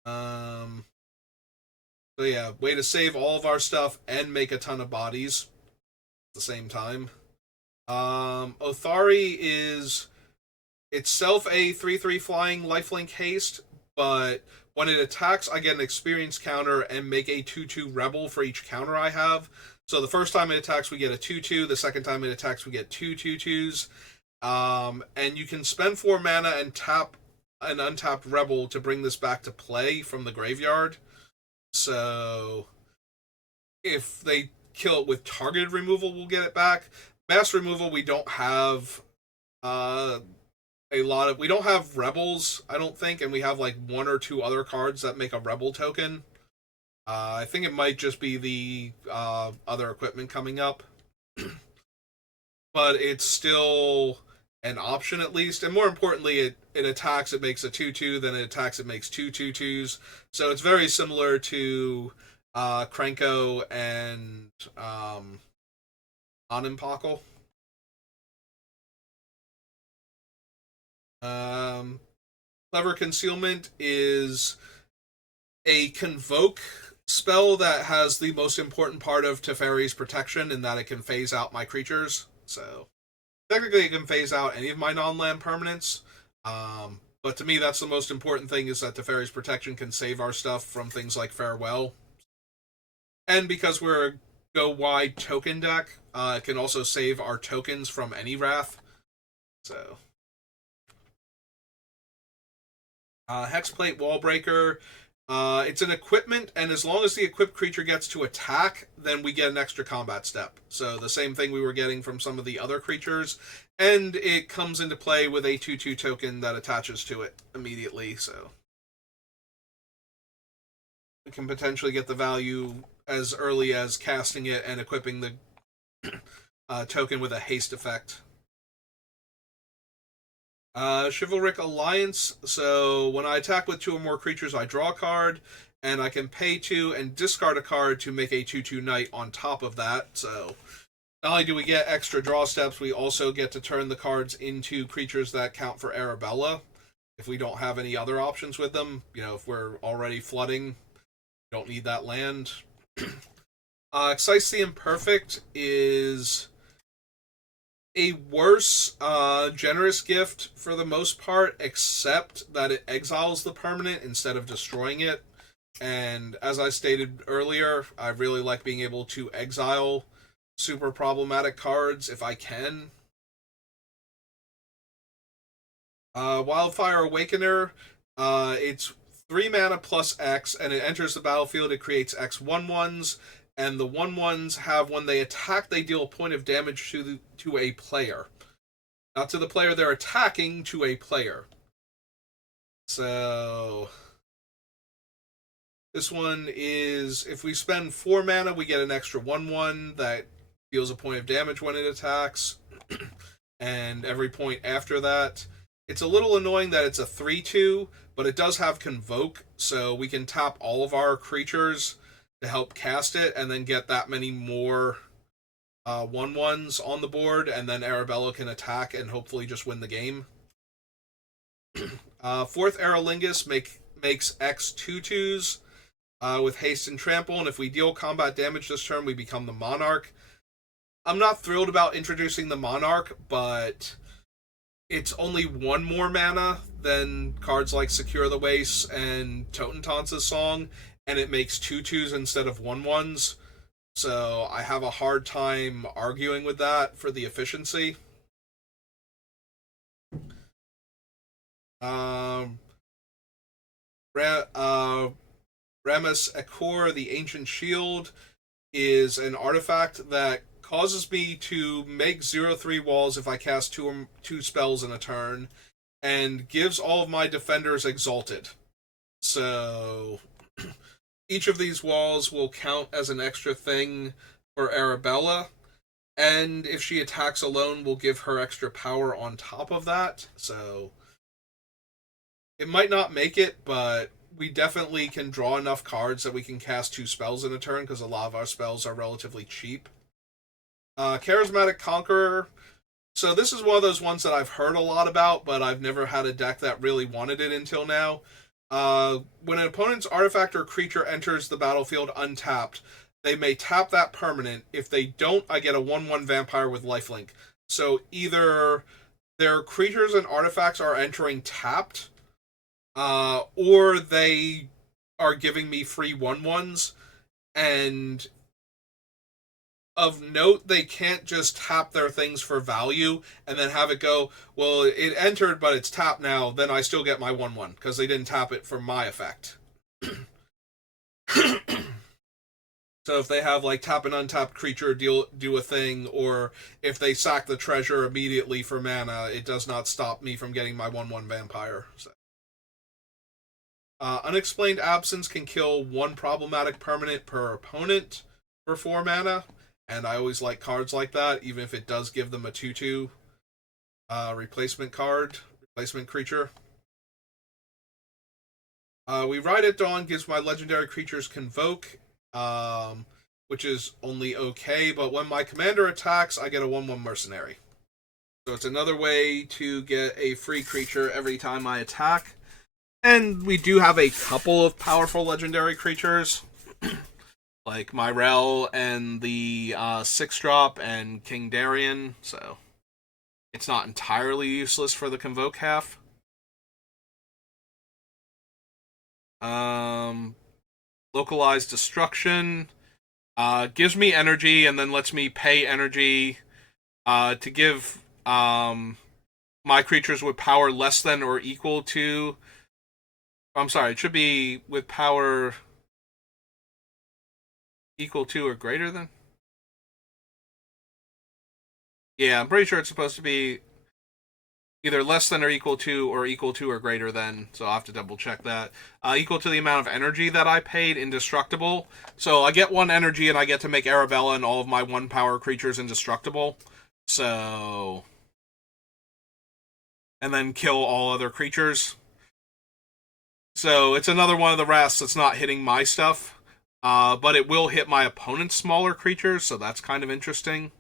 So yeah, way to save all of our stuff and make a ton of bodies at the same time. Othari is itself a 3/3 flying lifelink haste, but when it attacks, I get an experience counter and make a 2/2 rebel for each counter I have. So the first time it attacks, we get a 2/2. The second time it attacks, we get 2 2/2s. And you can spend 4 mana and tap an untapped rebel to bring this back to play from the graveyard. So if they kill it with targeted removal, we'll get it back. Mass removal, we don't have we don't have rebels, I don't think, and we have like 1 or 2 other cards that make a rebel token. I think it might just be the other equipment coming up. But it's still an option at least, and more importantly, it attacks, it makes a 2/2, then it attacks, it makes 2 2/2s. So it's very similar to Krenko and Onimpakal. Clever Concealment is a Convoke spell that has the most important part of Teferi's protection in that it can phase out my creatures. So technically it can phase out any of my non-land permanents. But to me, that's the most important thing, is that Teferi's protection can save our stuff from things like Farewell. And because we're a go-wide token deck, it can also save our tokens from any Wrath. So Hexplate Wallbreaker. It's an equipment, and as long as the equipped creature gets to attack, then we get an extra combat step. So the same thing we were getting from some of the other creatures, and it comes into play with a 2/2 token that attaches to it immediately, so we can potentially get the value as early as casting it and equipping the token with a haste effect. Chivalric Alliance. So when I attack with two or more creatures, I draw a card, and I can pay two and discard a card to make a 2/2 knight on top of that. So not only do we get extra draw steps, we also get to turn the cards into creatures that count for Arabella. If we don't have any other options with them, if we're already flooding, don't need that land. Excise the Imperfect is a worse generous gift for the most part, except that it exiles the permanent instead of destroying it. And as I stated earlier, I really like being able to exile super problematic cards if I can. Wildfire Awakener, it's 3 mana plus X, and it enters the battlefield. It creates X 1/1s, and the 1/1s have, when they attack, they deal a point of damage to a player. Not to the player they're attacking, to a player. So this one is, if we spend 4 mana, we get an extra 1/1 that deals a point of damage when it attacks. And every point after that. It's a little annoying that it's a 3/2, but it does have Convoke, so we can tap all of our creatures to help cast it, and then get that many more 1/1s on the board, and then Arabella can attack and hopefully just win the game. Fourth Aerolingus makes X 2/2s with haste and trample, and if we deal combat damage this turn, we become the Monarch. I'm not thrilled about introducing the Monarch, but it's only 1 more mana than cards like Secure the Wastes and Totentanz's Song, and it makes 2/2s instead of 1/1s. So I have a hard time arguing with that for the efficiency. Um, Ramus Ekor, the Ancient Shield, is an artifact that causes me to make 0/3 walls if I cast two spells in a turn, and gives all of my defenders Exalted. So each of these walls will count as an extra thing for Arabella, and if she attacks alone, we'll give her extra power on top of that. So it might not make it, but we definitely can draw enough cards that we can cast 2 spells in a turn, because a lot of our spells are relatively cheap. Charismatic Conqueror. So this is one of those ones that I've heard a lot about, but I've never had a deck that really wanted it until now. When an opponent's artifact or creature enters the battlefield untapped, they may tap that permanent. If they don't, I get a 1/1 vampire with lifelink. So either their creatures and artifacts are entering tapped, or they are giving me free 1/1s, and of note, they can't just tap their things for value and then have it go, well, it entered, but it's tapped now, then I still get my 1/1, because they didn't tap it for my effect. So if they have, like, tap an untapped creature do a thing, or if they sack the treasure immediately for mana, it does not stop me from getting my 1/1 vampire. So. Unexplained Absence can kill 1 problematic permanent per opponent for 4 mana. And I always like cards like that, even if it does give them a 2/2 replacement creature. We Ride at Dawn gives my legendary creatures Convoke, which is only okay, but when my commander attacks, I get a 1/1 mercenary. So it's another way to get a free creature every time I attack. And we do have a couple of powerful legendary creatures. Like Myrel and the 6-drop and King Darien, so it's not entirely useless for the Convoke half. Localized Destruction gives me energy and then lets me pay energy to give my creatures with power less than or equal to... I'm sorry, it should be with power equal to or greater than? Yeah, I'm pretty sure it's supposed to be either less than or equal to or greater than, so I'll have to double check that. Equal to the amount of energy that I paid, indestructible. So I get 1 energy and I get to make Arabella and all of my 1 power creatures indestructible. So and then kill all other creatures. So it's another one of the rests that's not hitting my stuff, but it will hit my opponent's smaller creatures, so that's kind of interesting.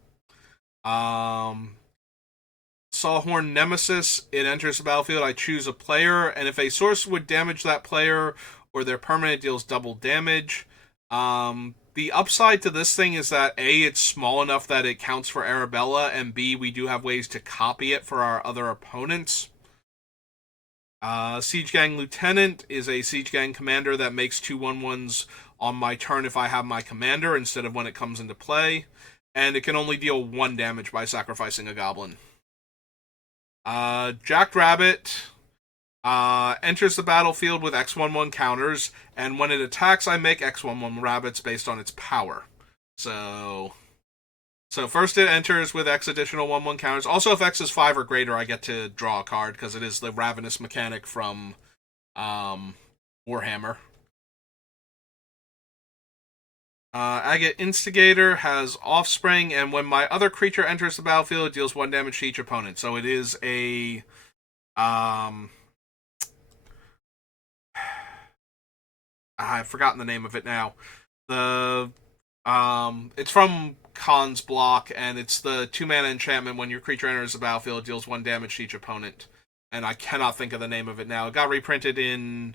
Sawhorn Nemesis, it enters the battlefield, I choose a player, and if a source would damage that player or their permanent deals double damage. The upside to this thing is that A, it's small enough that it counts for Arabella, and B, we do have ways to copy it for our other opponents. Siege Gang Lieutenant is a Siege Gang commander that makes 2/1/1s on my turn if I have my commander instead of when it comes into play, and it can only deal 1 damage by sacrificing a goblin. Jackrabbit enters the battlefield with X11 counters, and when it attacks, I make X11 rabbits based on its power. So first it enters with X additional 1/1 counters. Also, if X is 5 or greater, I get to draw a card because it is the Ravenous mechanic from Warhammer. Agate Instigator has Offspring, and when my other creature enters the battlefield, it deals 1 damage to each opponent. So it is a I've forgotten the name of it now. It's from Khan's block, and it's the 2-mana enchantment. When your creature enters the battlefield, it deals 1 damage to each opponent. And I cannot think of the name of it now. It got reprinted in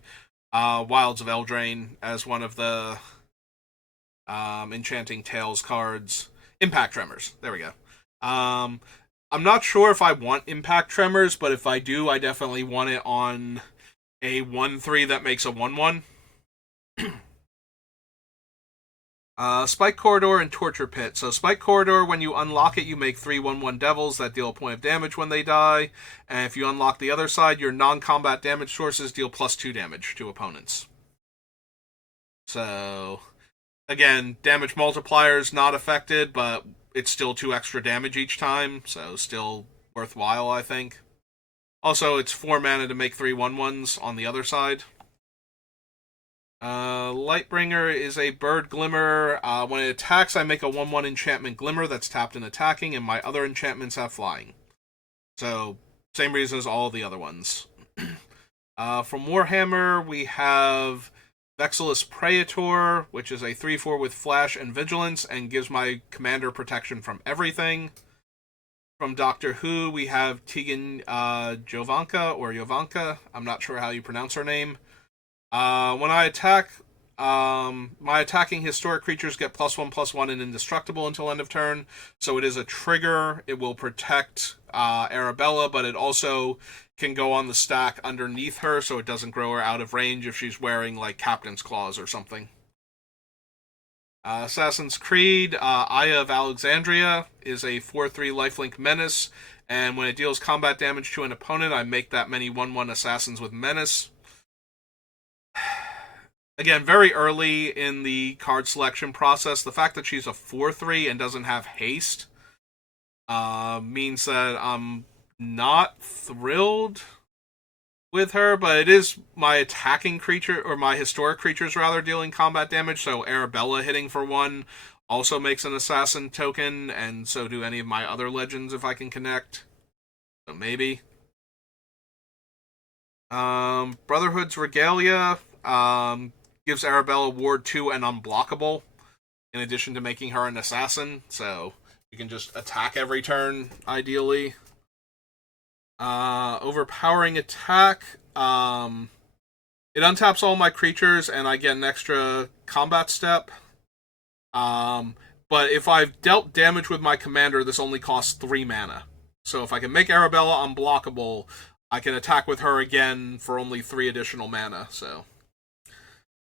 Wilds of Eldraine as one of the Enchanting Tales cards. Impact Tremors. There we go. I'm not sure if I want Impact Tremors, but if I do, I definitely want it on a 1/3 that makes a 1/1. Spike Corridor and Torture Pit. So Spike Corridor, when you unlock it, you make 3/1/1 devils that deal a point of damage when they die. And if you unlock the other side, your non-combat damage sources deal +2 damage to opponents. So, again, damage multipliers not affected, but it's still 2 extra damage each time, so still worthwhile, I think. Also, it's 4 mana to make 3/1/1s on the other side. Lightbringer is a bird glimmer. When it attacks, I make a 1/1 enchantment glimmer that's tapped and attacking, and my other enchantments have flying. So, same reason as all the other ones. From Warhammer, we have Vexilus Praetor, which is a 3/4 with Flash and Vigilance, and gives my commander protection from everything. From Doctor Who, we have Tegan Jovanka. I'm not sure how you pronounce her name. When I attack, my attacking historic creatures get +1/+1 and indestructible until end of turn. So it is a trigger. It will protect Arabella, but it also can go on the stack underneath her, so it doesn't grow her out of range if she's wearing like Captain's Claws or something. Assassin's Creed, Aya of Alexandria is a 4/3 lifelink menace, and when it deals combat damage to an opponent, I make that many 1/1 assassins with menace. Again, very early in the card selection process, the fact that she's a 4/3 and doesn't have haste means that I'm not thrilled with her, but it is my attacking creature, or my historic creatures rather, dealing combat damage, so Arabella hitting for 1 also makes an assassin token, and so do any of my other legends if I can connect. So maybe. Brotherhood's Regalia gives Arabella Ward 2 and Unblockable, in addition to making her an assassin, so you can just attack every turn, ideally. Overpowering Attack. It untaps all my creatures, and I get an extra combat step. But if I've dealt damage with my commander, this only costs 3 mana. So if I can make Arabella unblockable, I can attack with her again for only 3 additional mana, so...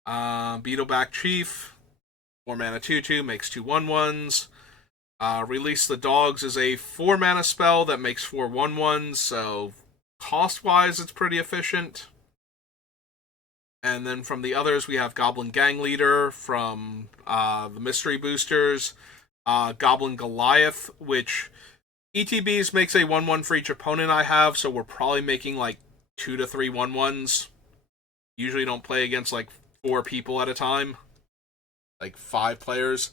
Beetleback Chief, 4 mana 2/2, makes 2/1/1s. Release the Dogs is a 4 mana spell that makes 4 1/1s, so cost-wise it's pretty efficient. And then from the others, we have Goblin Gang Leader from the Mystery Boosters, Goblin Goliath, which ETBs makes a 1/1 for each opponent I have, so we're probably making like 2 to 3 1/1s. Usually don't play against like 4 people at a time, like 5 players.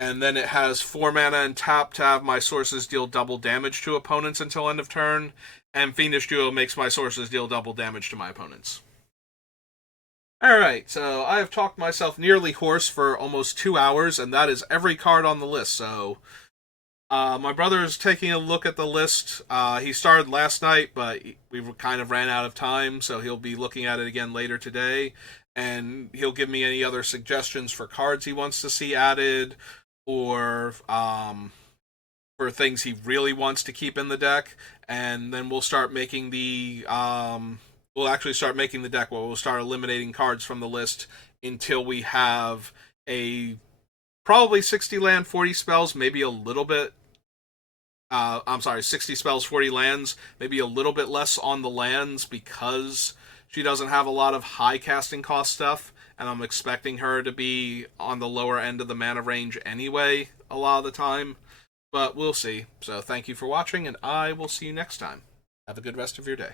And then it has 4 mana and tap to have my sources deal double damage to opponents until end of turn. And Fiendish Duo makes my sources deal double damage to my opponents. Alright, so I have talked myself nearly hoarse for almost 2 hours, and that is every card on the list. So, my brother is taking a look at the list. He started last night, but we kind of ran out of time, so he'll be looking at it again later today. And he'll give me any other suggestions for cards he wants to see added, or for things he really wants to keep in the deck. And then we'll start making we'll actually start making the deck where we'll start eliminating cards from the list until we have a probably 60 land, 40 spells, maybe a little bit. I'm sorry, 60 spells, 40 lands, maybe a little bit less on the lands because she doesn't have a lot of high casting cost stuff, and I'm expecting her to be on the lower end of the mana range anyway a lot of the time. But we'll see. So thank you for watching, and I will see you next time. Have a good rest of your day.